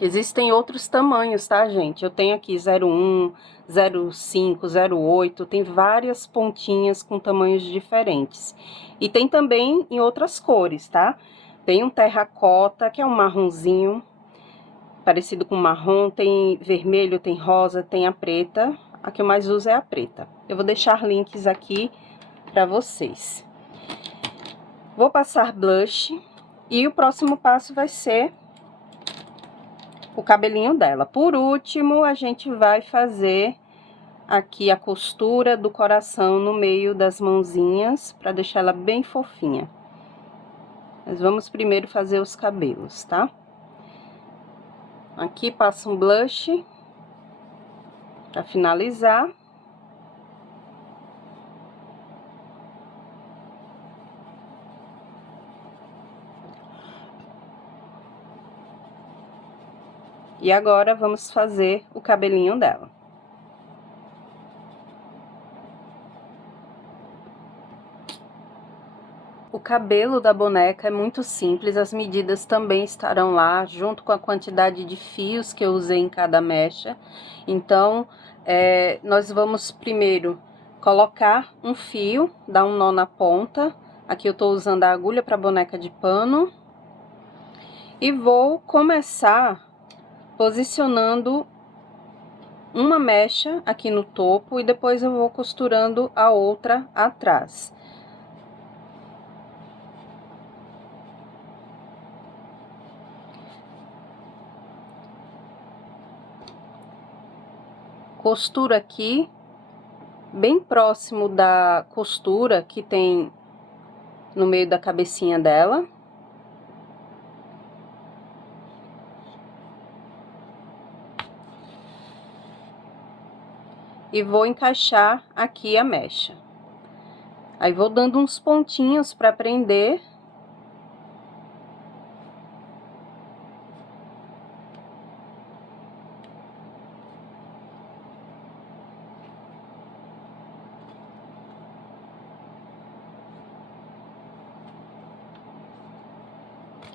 Existem outros tamanhos, tá, gente? Eu tenho aqui 01, 05, 08, tem várias pontinhas com tamanhos diferentes. E tem também em outras cores, tá? Tem um terracota, que é um marronzinho, parecido com marrom, tem vermelho, tem rosa, tem a preta. A que eu mais uso é a preta. Eu vou deixar links aqui pra vocês. Vou passar blush e o próximo passo vai ser o cabelinho dela. Por último, a gente vai fazer aqui a costura do coração no meio das mãozinhas, para deixar ela bem fofinha. Mas vamos primeiro fazer os cabelos, tá? Aqui passa um blush para finalizar. E agora, vamos fazer o cabelinho dela. O cabelo da boneca é muito simples, as medidas também estarão lá, junto com a quantidade de fios que eu usei em cada mecha. Então, nós vamos primeiro colocar um fio, dar um nó na ponta, Aqui eu tô usando a agulha para boneca de pano. E vou começar posicionando uma mecha aqui no topo e depois eu vou costurando a outra atrás. Costuro aqui, bem próximo da costura que tem no meio da cabecinha dela. E vou encaixar aqui a mecha. Aí, vou dando uns pontinhos para prender.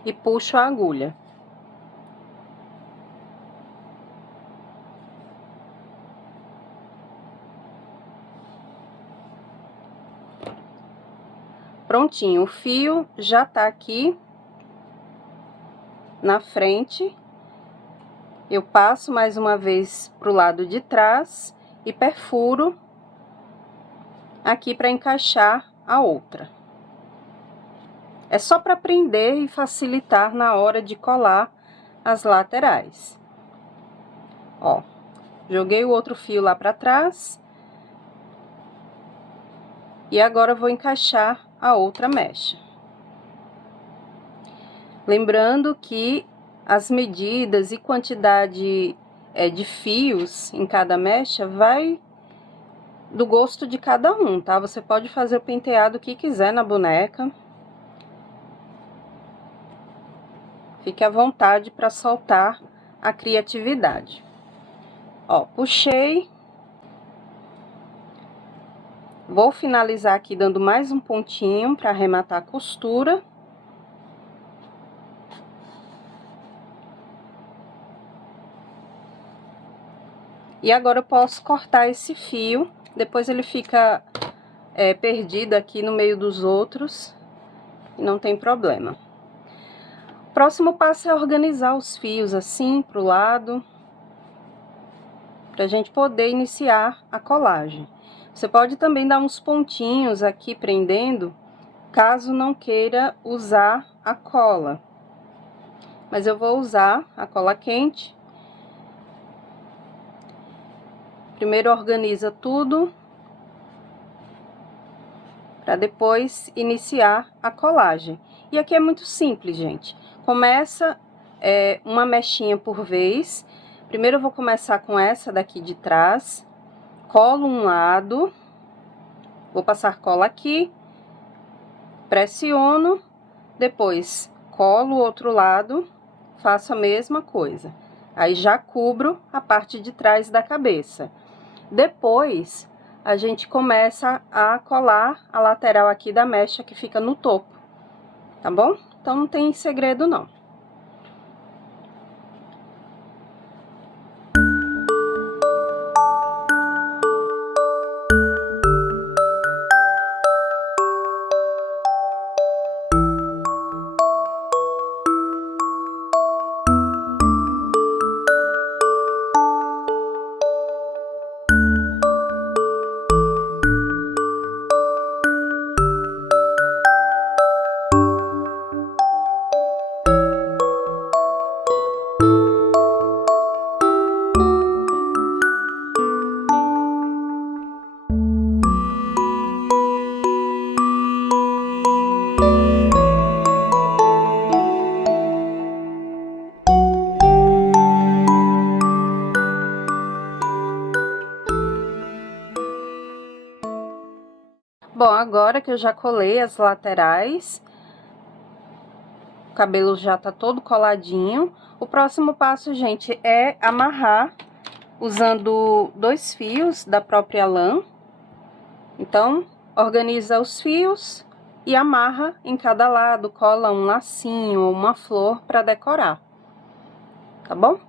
E puxo a agulha. Prontinho, o fio já tá aqui na frente. Eu passo mais uma vez pro lado de trás e perfuro aqui para encaixar a outra. É só para prender e facilitar na hora de colar as laterais. Ó, joguei o outro fio lá para trás. E agora vou encaixar a outra mecha. Lembrando que as medidas e quantidade de fios em cada mecha vai do gosto de cada um, tá? Você pode fazer o penteado que quiser na boneca. Fique à vontade para soltar a criatividade. Ó, puxei. Vou finalizar aqui dando mais um pontinho para arrematar a costura. E agora eu posso cortar esse fio, depois ele fica perdido aqui no meio dos outros, e não tem problema. O próximo passo é organizar os fios assim, pro lado, pra gente poder iniciar a colagem. Você pode também dar uns pontinhos aqui prendendo, caso não queira usar a cola. Mas eu vou usar a cola quente. Primeiro organiza tudo, para depois iniciar a colagem. E aqui é muito simples, gente. Começa uma mechinha por vez. Primeiro eu vou começar com essa daqui de trás, colo um lado, vou passar cola aqui, pressiono, depois colo o outro lado, faço a mesma coisa. Aí já cubro a parte de trás da cabeça. Depois a gente começa a colar a lateral aqui da mecha que fica no topo, tá bom? Então não tem segredo não. Bom, agora que eu já colei as laterais, o cabelo já tá todo coladinho. O próximo passo, gente, é amarrar usando 2 fios da própria lã. Então, organiza os fios e amarra em cada lado, cola um lacinho ou uma flor para decorar, tá bom?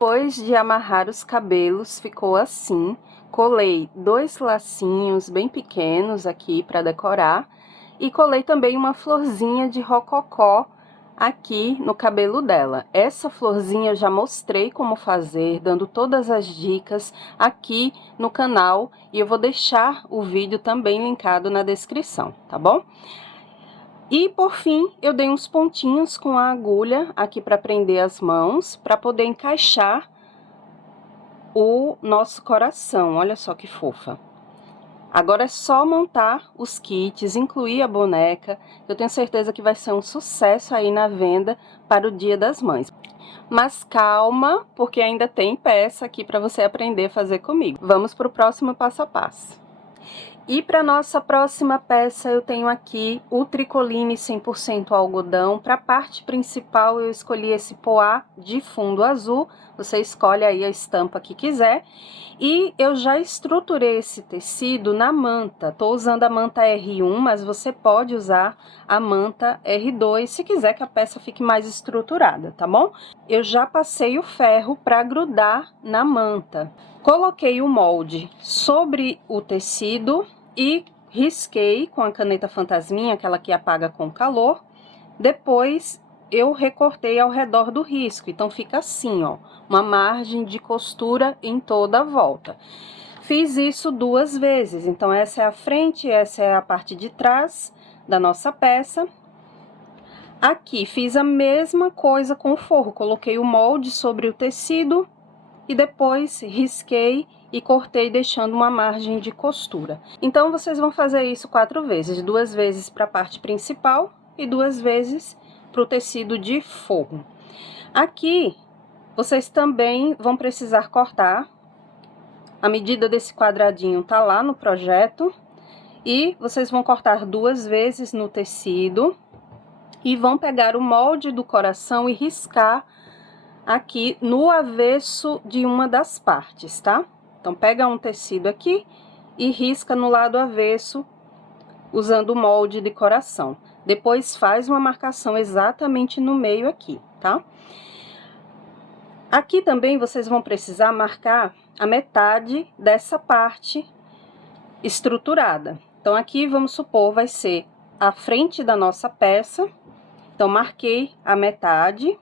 Depois de amarrar os cabelos, ficou assim. Colei 2 lacinhos bem pequenos aqui para decorar. E colei também uma florzinha de rococó aqui no cabelo dela. Essa florzinha eu já mostrei como fazer, dando todas as dicas aqui no canal. E eu vou deixar o vídeo também linkado na descrição, tá bom? E por fim, eu dei uns pontinhos com a agulha aqui para prender as mãos, para poder encaixar o nosso coração. Olha só que fofa. Agora é só montar os kits, incluir a boneca. Eu tenho certeza que vai ser um sucesso aí na venda para o Dia das Mães. Mas calma, porque ainda tem peça aqui para você aprender a fazer comigo. Vamos para o próximo passo a passo. E para nossa próxima peça, eu tenho aqui o tricoline 100% algodão. Para a parte principal, eu escolhi esse poá de fundo azul. Você escolhe aí a estampa que quiser. E eu já estruturei esse tecido na manta. Tô usando a manta R1, mas você pode usar a manta R2, se quiser que a peça fique mais estruturada, tá bom? Eu já passei o ferro para grudar na manta. Coloquei o molde sobre o tecido e risquei com a caneta fantasminha, aquela que apaga com calor. Depois eu recortei ao redor do risco, então fica assim, ó, uma margem de costura em toda a volta. Fiz isso 2 vezes, então essa é a frente, essa é a parte de trás da nossa peça. Aqui fiz a mesma coisa com o forro, coloquei o molde sobre o tecido e depois risquei e cortei deixando uma margem de costura. Então vocês vão fazer isso 4 vezes, 2 vezes para a parte principal e 2 vezes para o tecido de forro. Aqui vocês também vão precisar cortar. A medida desse quadradinho tá lá no projeto e vocês vão cortar 2 vezes no tecido e vão pegar o molde do coração e riscar aqui no avesso de uma das partes, tá? Então, pega um tecido aqui e risca no lado avesso, usando o molde de coração. Depois, faz uma marcação exatamente no meio aqui, tá? Aqui também, vocês vão precisar marcar a metade dessa parte estruturada. Então, aqui, vamos supor, vai ser a frente da nossa peça. Então, marquei a metade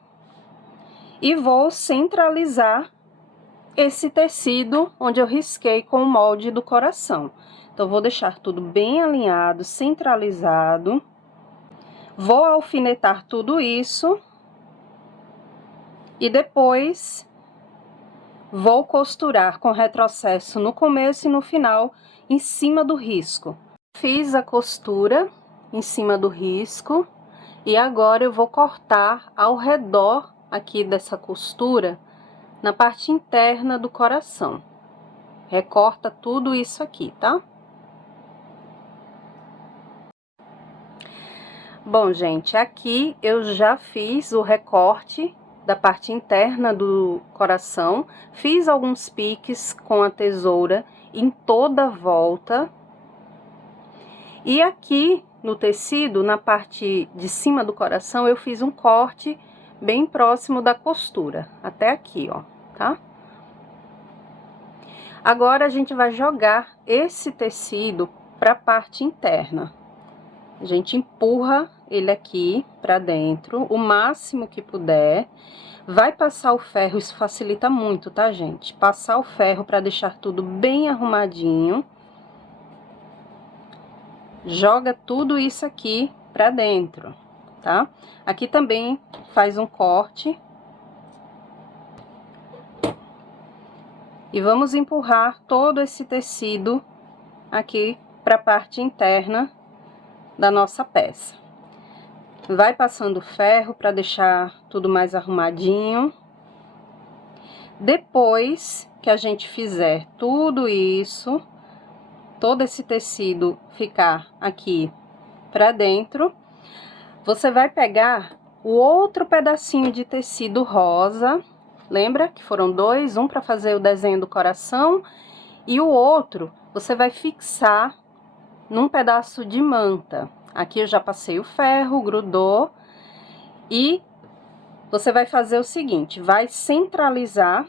e vou centralizar esse tecido onde eu risquei com o molde do coração. Então, vou deixar tudo bem alinhado, centralizado. Vou alfinetar tudo isso. E depois, vou costurar com retrocesso no começo e no final, em cima do risco. Fiz a costura em cima do risco. E agora, eu vou cortar ao redor aqui dessa costura, na parte interna do coração. Recorta tudo isso aqui, tá? Bom, gente, aqui eu já fiz o recorte da parte interna do coração. Fiz alguns piques com a tesoura em toda a volta. E aqui no tecido, na parte de cima do coração, eu fiz um corte bem próximo da costura, até aqui, ó, tá? Agora, a gente vai jogar esse tecido para a parte interna. A gente empurra ele aqui para dentro, o máximo que puder. Vai passar o ferro, isso facilita muito, tá, gente? Passar o ferro para deixar tudo bem arrumadinho. Joga tudo isso aqui para dentro, tá? Aqui também faz um corte. E vamos empurrar todo esse tecido aqui para a parte interna da nossa peça. Vai passando ferro para deixar tudo mais arrumadinho. Depois que a gente fizer tudo isso, todo esse tecido ficar aqui para dentro, você vai pegar o outro pedacinho de tecido rosa. Lembra que foram 2, um para fazer o desenho do coração e o outro você vai fixar num pedaço de manta. Aqui eu já passei o ferro, grudou e Você vai fazer o seguinte, vai centralizar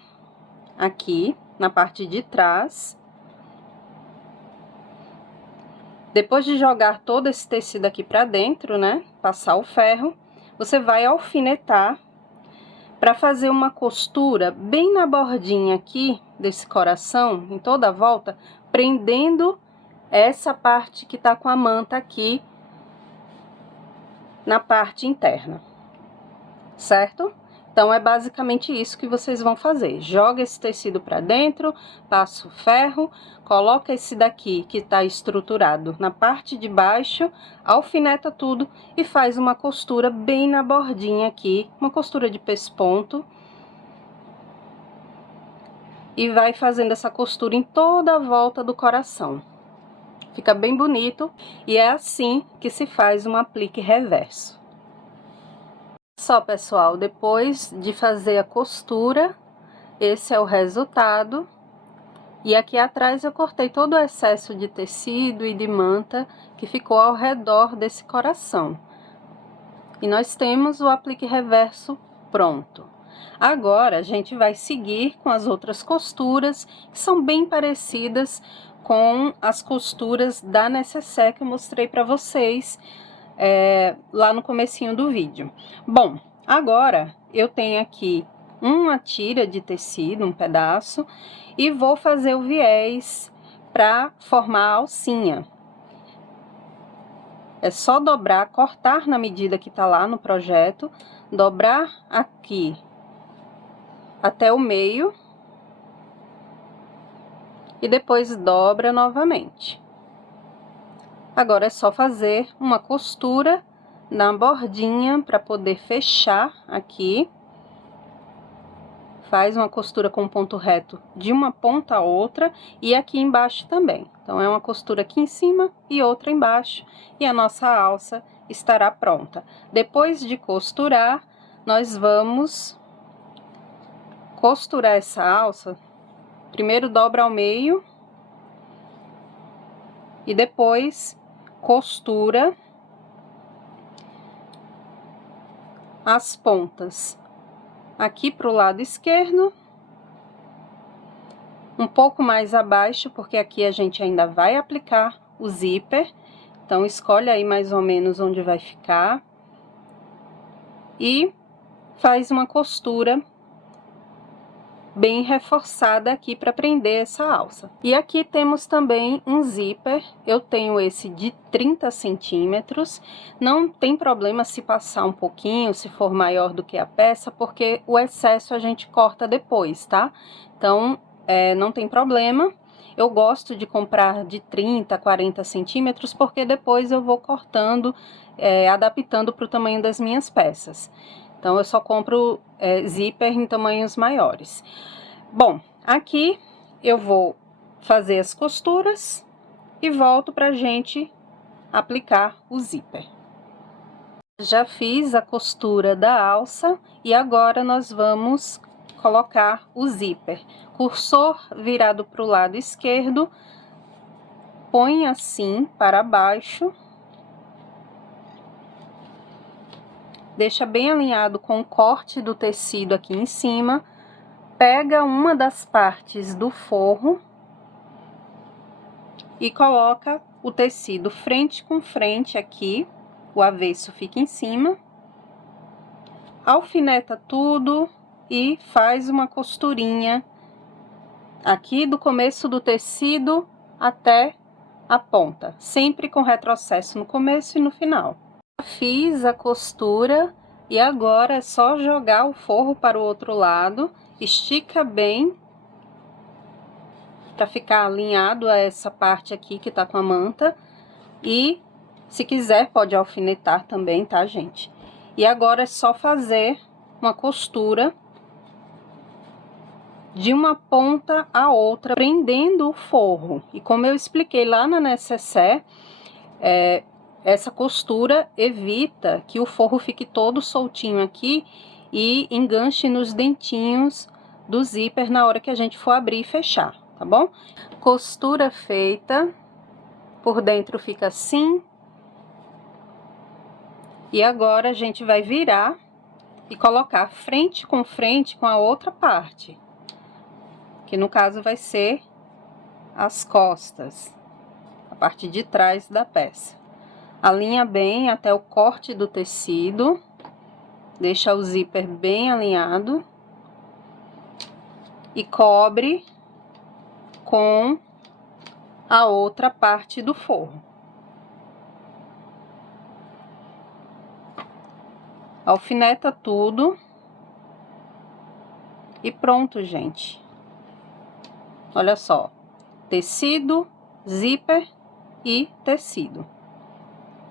aqui na parte de trás. Depois de jogar todo esse tecido aqui pra dentro, né, passar o ferro, você vai alfinetar para fazer uma costura bem na bordinha aqui desse coração, em toda a volta, prendendo essa parte que tá com a manta aqui na parte interna, certo? Então, é basicamente isso que vocês vão fazer. Joga esse tecido para dentro, passa o ferro, coloca esse daqui que tá estruturado na parte de baixo, alfineta tudo e faz uma costura bem na bordinha aqui, uma costura de pesponto. E vai fazendo essa costura em toda a volta do coração. Fica bem bonito e é assim que se faz um aplique reverso. Só, pessoal, depois de fazer a costura, esse é o resultado. E aqui atrás eu cortei todo o excesso de tecido e de manta que ficou ao redor desse coração. E nós temos o aplique reverso pronto. Agora, a gente vai seguir com as outras costuras, que são bem parecidas com as costuras da necessaire que eu mostrei para vocês lá no comecinho do vídeo. Bom, agora eu tenho aqui uma tira de tecido, um pedaço, e vou fazer o viés para formar a alcinha. É só dobrar, cortar na medida que tá lá no projeto, dobrar aqui até o meio e depois dobra novamente. Agora é só fazer uma costura na bordinha para poder fechar aqui. Faz uma costura com ponto reto de uma ponta a outra e aqui embaixo também. Então, é uma costura aqui em cima e outra embaixo e a nossa alça estará pronta. Depois de costurar, nós vamos costurar essa alça. Primeiro dobra ao meio e depois costura as pontas aqui pro lado esquerdo, um pouco mais abaixo, porque aqui a gente ainda vai aplicar o zíper. Então, escolhe aí mais ou menos onde vai ficar e faz uma costura bem reforçada aqui para prender essa alça. E aqui temos também um zíper, eu tenho esse de 30 centímetros, não tem problema se passar um pouquinho, se for maior do que a peça, porque o excesso a gente corta depois, tá? Então, não tem problema. Eu gosto de comprar de 30, 40 centímetros, porque depois eu vou cortando, adaptando para o tamanho das minhas peças. Então, eu só compro zíper em tamanhos maiores. Bom, aqui eu vou fazer as costuras e volto pra gente aplicar o zíper. Já fiz a costura da alça e agora nós vamos colocar o zíper. Cursor virado para o lado esquerdo, põe assim para baixo. Deixa bem alinhado com o corte do tecido aqui em cima. Pega uma das partes do forro e coloca o tecido frente com frente aqui, o avesso fica em cima. Alfineta tudo e faz uma costurinha aqui do começo do tecido até a ponta, sempre com retrocesso no começo e no final. Fiz a costura e agora é só jogar o forro para o outro lado, estica bem para ficar alinhado a essa parte aqui que tá com a manta e se quiser pode alfinetar também, tá, gente? E agora é só fazer uma costura de uma ponta a outra, prendendo o forro. E como eu expliquei lá na necessaire, essa costura evita que o forro fique todo soltinho aqui e enganche nos dentinhos do zíper na hora que a gente for abrir e fechar, tá bom? Costura feita, por dentro fica assim. E agora a gente vai virar e colocar frente com a outra parte, que no caso vai ser as costas, a parte de trás da peça. Alinha bem até o corte do tecido, deixa o zíper bem alinhado e cobre com a outra parte do forro. Alfineta tudo e pronto, gente. Olha só, tecido, zíper e tecido.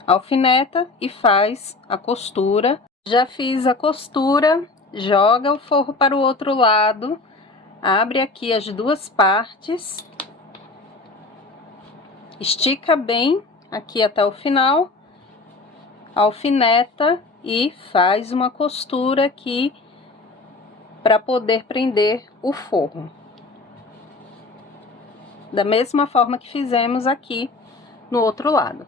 Alfineta e faz a costura. Já fiz a costura, joga o forro para o outro lado, abre aqui as duas partes, estica bem aqui até o final, alfineta e faz uma costura aqui para poder prender o forro. Da mesma forma que fizemos aqui no outro lado.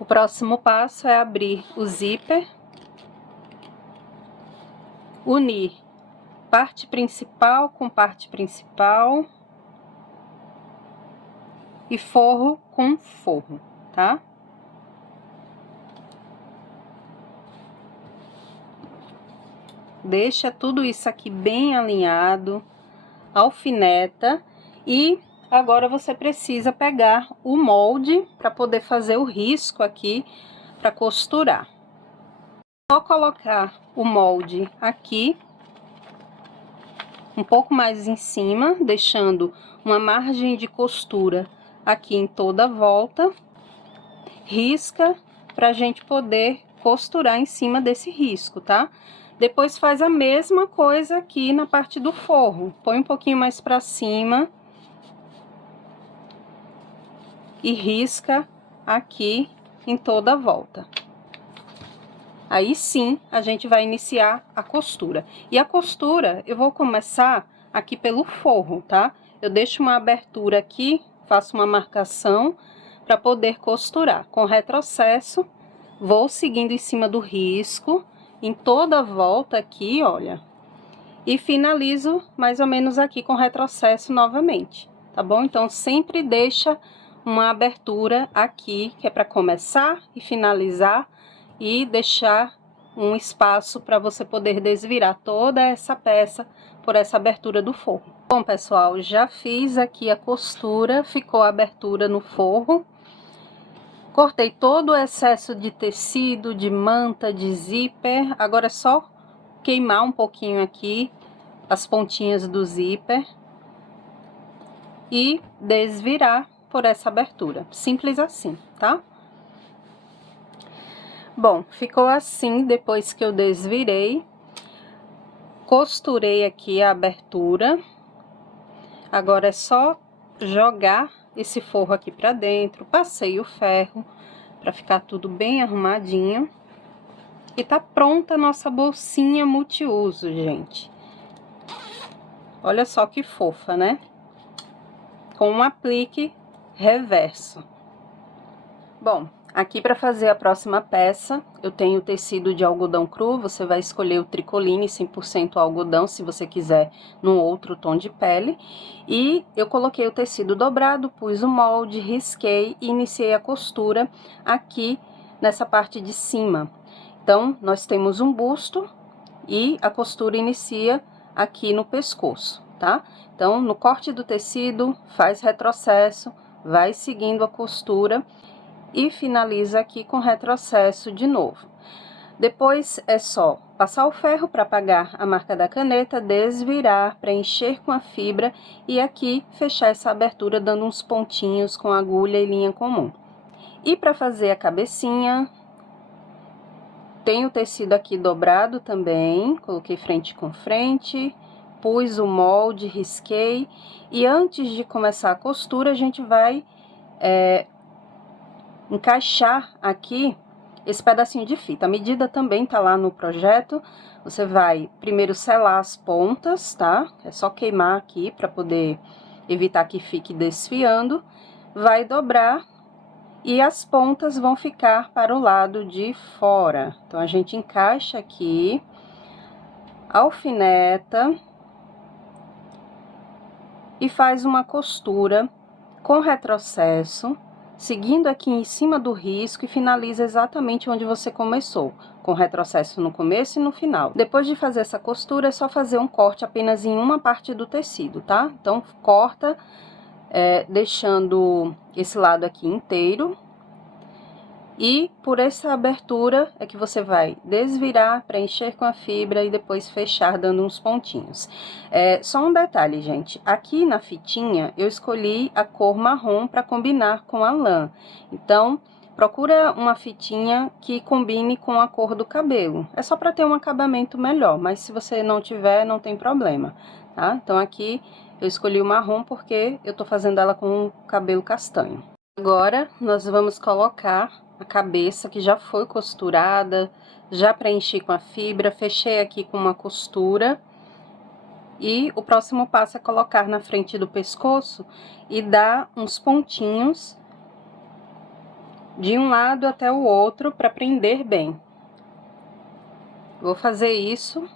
O próximo passo é abrir o zíper, unir parte principal com parte principal e forro com forro, tá? Deixa tudo isso aqui bem alinhado, alfineta, e agora você precisa pegar o molde para poder fazer o risco aqui para costurar. Só colocar o molde aqui, um pouco mais em cima, deixando uma margem de costura aqui em toda a volta, risca para a gente poder costurar em cima desse risco, tá? Depois faz a mesma coisa aqui na parte do forro, põe um pouquinho mais para cima e risca aqui em toda a volta. Aí sim, a gente vai iniciar a costura. E a costura, eu vou começar aqui pelo forro, tá? Eu deixo uma abertura aqui, faço uma marcação para poder costurar. Com retrocesso, vou seguindo em cima do risco, em toda a volta aqui, olha. E finalizo mais ou menos aqui com retrocesso novamente, tá bom? Então, sempre deixa uma abertura aqui, que é para começar e finalizar, e deixar um espaço para você poder desvirar toda essa peça por essa abertura do forro. Bom, pessoal, já fiz aqui a costura, ficou a abertura no forro. Cortei todo o excesso de tecido, de manta, de zíper. Agora é só queimar um pouquinho aqui as pontinhas do zíper e desvirar por essa abertura. Simples assim, tá? Bom, ficou assim depois que eu desvirei. Costurei aqui a abertura. Agora é só jogar esse forro aqui pra dentro, passei o ferro pra ficar tudo bem arrumadinho. E tá pronta a nossa bolsinha multiuso, gente. Olha só que fofa, né? Com um aplique reverso. Bom, aqui para fazer a próxima peça, eu tenho tecido de algodão cru. Você vai escolher o tricoline 100% algodão, se você quiser num outro tom de pele. E eu coloquei o tecido dobrado, pus o molde, risquei e iniciei a costura aqui nessa parte de cima. Então, nós temos um busto e a costura inicia aqui no pescoço, tá? Então, no corte do tecido, faz retrocesso, vai seguindo a costura e finaliza aqui com retrocesso de novo. Depois é só passar o ferro para apagar a marca da caneta, desvirar, preencher com a fibra e aqui fechar essa abertura dando uns pontinhos com agulha e linha comum. E para fazer a cabecinha, tem o tecido aqui dobrado também, coloquei frente com frente, pus o molde, risquei, e antes de começar a costura, a gente vai encaixar aqui esse pedacinho de fita. A medida também tá lá no projeto. Você vai primeiro selar as pontas, tá? É só queimar aqui para poder evitar que fique desfiando. Vai dobrar e as pontas vão ficar para o lado de fora. Então, a gente encaixa aqui, alfineta e faz uma costura com retrocesso, seguindo aqui em cima do risco e finaliza exatamente onde você começou, com retrocesso no começo e no final. Depois de fazer essa costura, é só fazer um corte apenas em uma parte do tecido, tá? Então, corta, deixando esse lado aqui inteiro. E por essa abertura é que você vai desvirar, preencher com a fibra e depois fechar dando uns pontinhos. Só um detalhe, gente, aqui na fitinha eu escolhi a cor marrom para combinar com a lã. Então, procura uma fitinha que combine com a cor do cabelo. É só para ter um acabamento melhor, mas se você não tiver, não tem problema, tá? Então, aqui eu escolhi o marrom porque eu tô fazendo ela com o cabelo castanho. Agora, nós vamos colocar a cabeça que já foi costurada, já preenchi com a fibra, fechei aqui com uma costura. E o próximo passo é colocar na frente do pescoço e dar uns pontinhos de um lado até o outro para prender bem. Vou fazer isso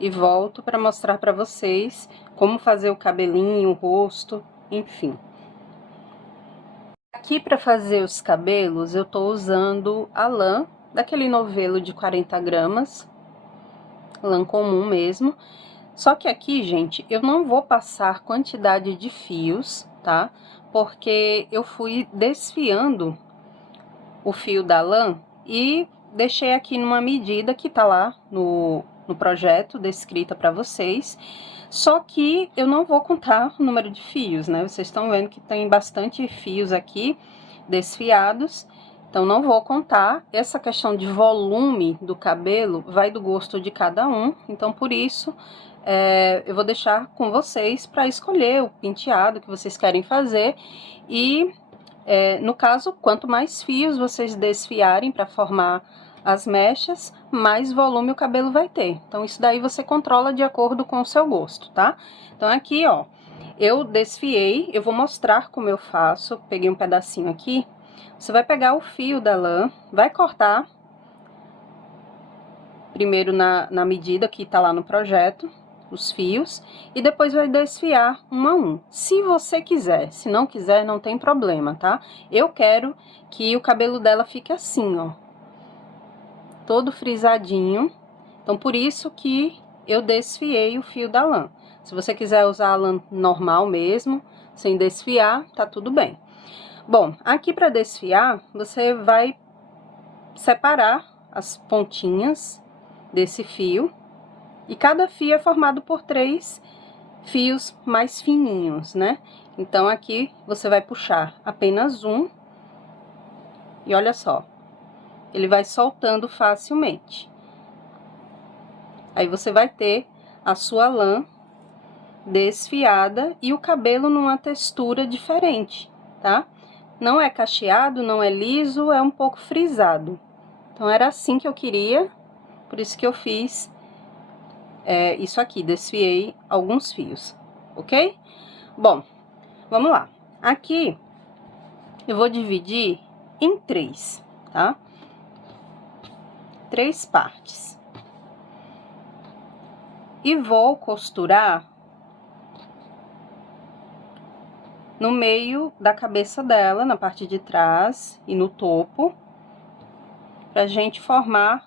e volto para mostrar para vocês como fazer o cabelinho, o rosto, enfim. Aqui para fazer os cabelos, eu tô usando a lã daquele novelo de 40 gramas, lã comum mesmo. Só que aqui, gente, eu não vou passar quantidade de fios, tá? Porque eu fui desfiando o fio da lã e deixei aqui numa medida que tá lá no projeto descrita para vocês. Só que eu não vou contar o número de fios, né? Vocês estão vendo que tem bastante fios aqui desfiados, então não vou contar. Essa questão de volume do cabelo vai do gosto de cada um, então por isso eu vou deixar com vocês para escolher o penteado que vocês querem fazer. E no caso, quanto mais fios vocês desfiarem para formar as mechas, mais volume o cabelo vai ter. Então, isso daí você controla de acordo com o seu gosto, tá? Então, aqui, ó, eu desfiei, eu vou mostrar como eu faço. Peguei um pedacinho aqui. Você vai pegar o fio da lã, vai cortar primeiro na medida que tá lá no projeto, os fios, e depois vai desfiar um a um. Se você quiser, se não quiser, não tem problema, tá? Eu quero que o cabelo dela fique assim, ó, todo frisadinho. Então, por isso que eu desfiei o fio da lã. Se você quiser usar a lã normal mesmo, sem desfiar, tá tudo bem. Bom, aqui para desfiar, você vai separar as pontinhas desse fio. E cada fio é formado por 3 fios mais fininhos, né? Então, aqui você vai puxar apenas um. E olha só, ele vai soltando facilmente. Aí, você vai ter a sua lã desfiada e o cabelo numa textura diferente, tá? Não é cacheado, não é liso, é um pouco frisado. Então, era assim que eu queria, por isso que eu fiz isso aqui, desfiei alguns fios, ok? Bom, vamos lá. Aqui, eu vou dividir em 3, tá? 3 partes. E vou costurar no meio da cabeça dela, na parte de trás e no topo, pra gente formar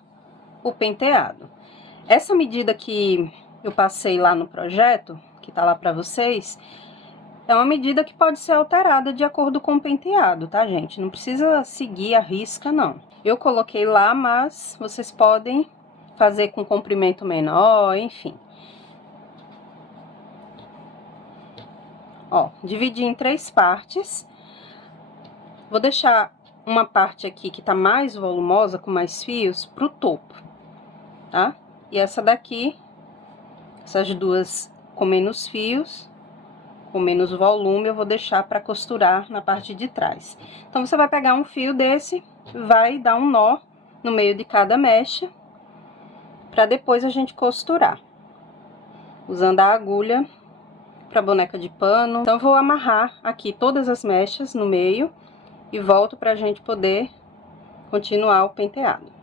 o penteado. Essa medida que eu passei lá no projeto, que tá lá pra vocês, é uma medida que pode ser alterada de acordo com o penteado, tá, gente? Não precisa seguir a risca, não. Eu coloquei lá, mas vocês podem fazer com comprimento menor, enfim. Ó, dividi em 3 partes. Vou deixar uma parte aqui que tá mais volumosa, com mais fios, pro topo, tá? E essa daqui, essas duas com menos fios, com menos volume, eu vou deixar para costurar na parte de trás. Então, você vai pegar um fio desse, vai dar um nó no meio de cada mecha, para depois a gente costurar. Usando a agulha para boneca de pano. Então, eu vou amarrar aqui todas as mechas no meio e volto pra gente poder continuar o penteado.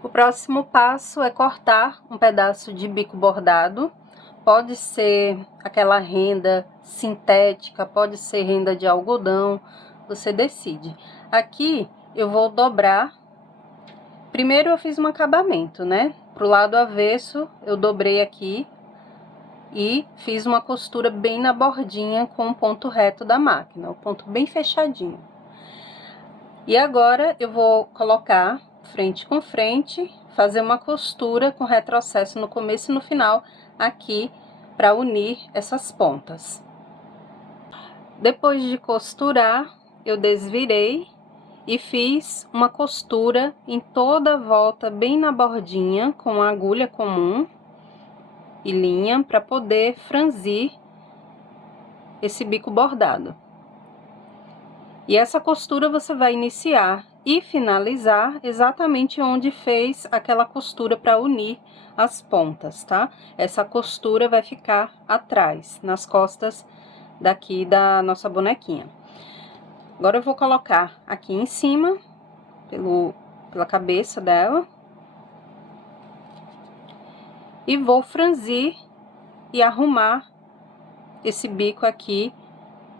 O próximo passo é cortar um pedaço de bico bordado. Pode ser aquela renda sintética, pode ser renda de algodão, você decide. Aqui eu vou dobrar. Primeiro eu fiz um acabamento, né? Pro lado avesso eu dobrei aqui e fiz uma costura bem na bordinha com o ponto reto da máquina, o ponto bem fechadinho. E agora eu vou colocar frente com frente, fazer uma costura com retrocesso no começo e no final aqui para unir essas pontas. Depois de costurar, eu desvirei e fiz uma costura em toda a volta, bem na bordinha, com a agulha comum e linha, para poder franzir esse bico bordado. E essa costura você vai iniciar e finalizar exatamente onde fez aquela costura para unir as pontas, tá? Essa costura vai ficar atrás, nas costas daqui da nossa bonequinha. Agora eu vou colocar aqui em cima, pela cabeça dela. E vou franzir e arrumar esse bico aqui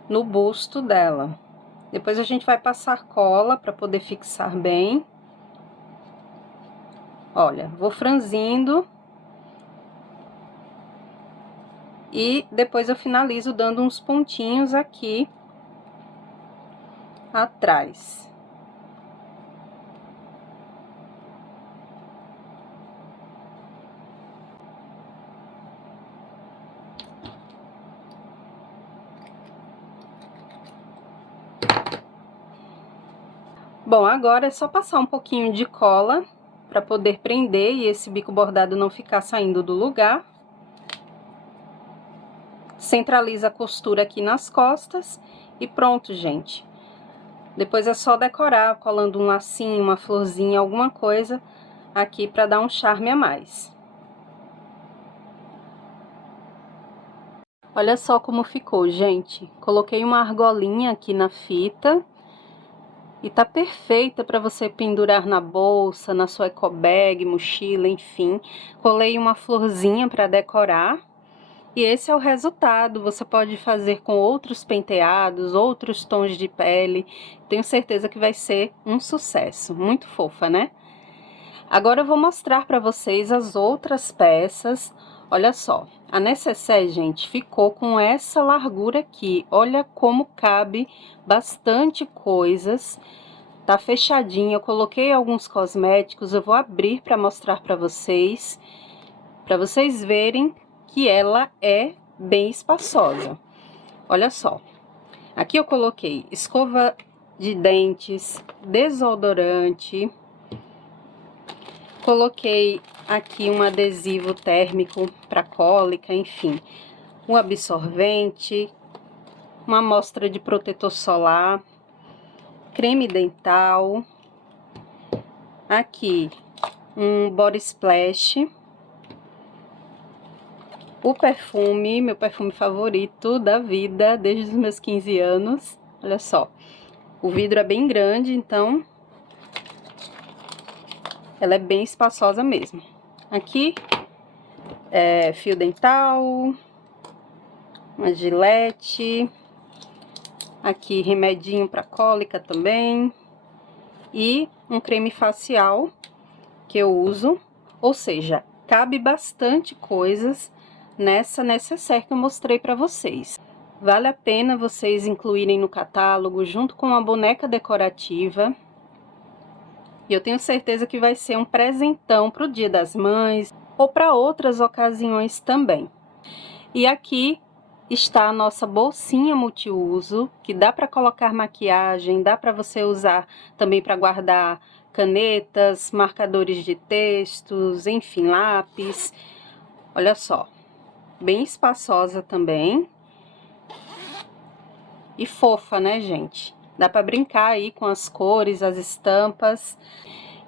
no busto dela. Depois a gente vai passar cola para poder fixar bem. Olha, vou franzindo. E depois eu finalizo dando uns pontinhos aqui atrás. Bom, agora é só passar um pouquinho de cola para poder prender e esse bico bordado não ficar saindo do lugar. Centraliza a costura aqui nas costas e pronto, gente. Depois é só decorar, colando um lacinho, uma florzinha, alguma coisa aqui para dar um charme a mais. Olha só como ficou, gente. Coloquei uma argolinha aqui na fita. E tá perfeita para você pendurar na bolsa, na sua eco bag, mochila, enfim. Colei uma florzinha para decorar. E esse é o resultado. Você pode fazer com outros penteados, outros tons de pele. Tenho certeza que vai ser um sucesso. Muito fofa, né? Agora eu vou mostrar para vocês as outras peças. Olha só, a necessaire, gente, ficou com essa largura aqui. Olha como cabe bastante coisas. Tá fechadinha, eu coloquei alguns cosméticos, eu vou abrir para mostrar para vocês verem que ela é bem espaçosa. Olha só, aqui eu coloquei escova de dentes, desodorante, coloquei aqui um adesivo térmico para cólica, enfim, um absorvente, uma amostra de protetor solar, creme dental, aqui um body splash, o perfume, meu perfume favorito da vida, desde os meus 15 anos, olha só, o vidro é bem grande, então ela é bem espaçosa mesmo. Aqui é fio dental, uma gilete, aqui remedinho para cólica também, e um creme facial que eu uso, ou seja, cabe bastante coisas nessa necessaire que eu mostrei para vocês. Vale a pena vocês incluírem no catálogo junto com a boneca decorativa. E eu tenho certeza que vai ser um presentão para o Dia das Mães ou para outras ocasiões também. E aqui está a nossa bolsinha multiuso, que dá para colocar maquiagem, dá para você usar também para guardar canetas, marcadores de textos, enfim, lápis. Olha só, bem espaçosa também. E fofa, né, gente? Dá para brincar aí com as cores, as estampas.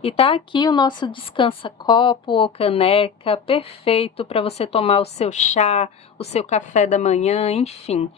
E tá aqui o nosso descansa-copo ou caneca, perfeito para você tomar o seu chá, o seu café da manhã, enfim.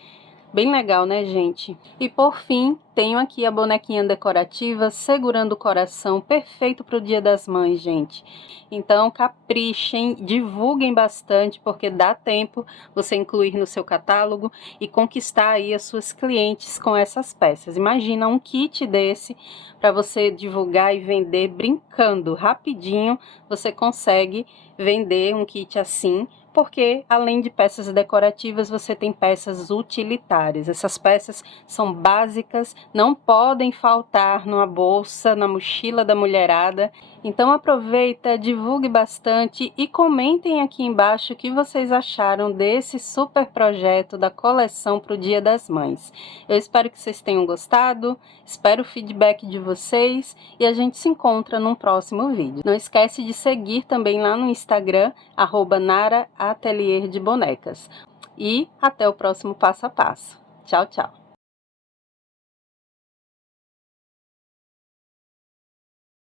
Bem legal, né, gente? E por fim, tenho aqui a bonequinha decorativa segurando o coração, perfeito para o Dia das Mães, gente. Então, caprichem, divulguem bastante, porque dá tempo você incluir no seu catálogo e conquistar aí as suas clientes com essas peças. Imagina um kit desse para você divulgar e vender brincando. Rapidinho você consegue vender um kit assim, porque além de peças decorativas, você tem peças utilitárias. Essas peças são básicas, não podem faltar numa bolsa, na mochila da mulherada. Então aproveita, divulgue bastante e comentem aqui embaixo o que vocês acharam desse super projeto da coleção para o Dia das Mães. Eu espero que vocês tenham gostado, espero o feedback de vocês e a gente se encontra num próximo vídeo. Não esquece de seguir também lá no Instagram, @Nara Atelier de Bonecas. E até o próximo passo a passo. Tchau, tchau!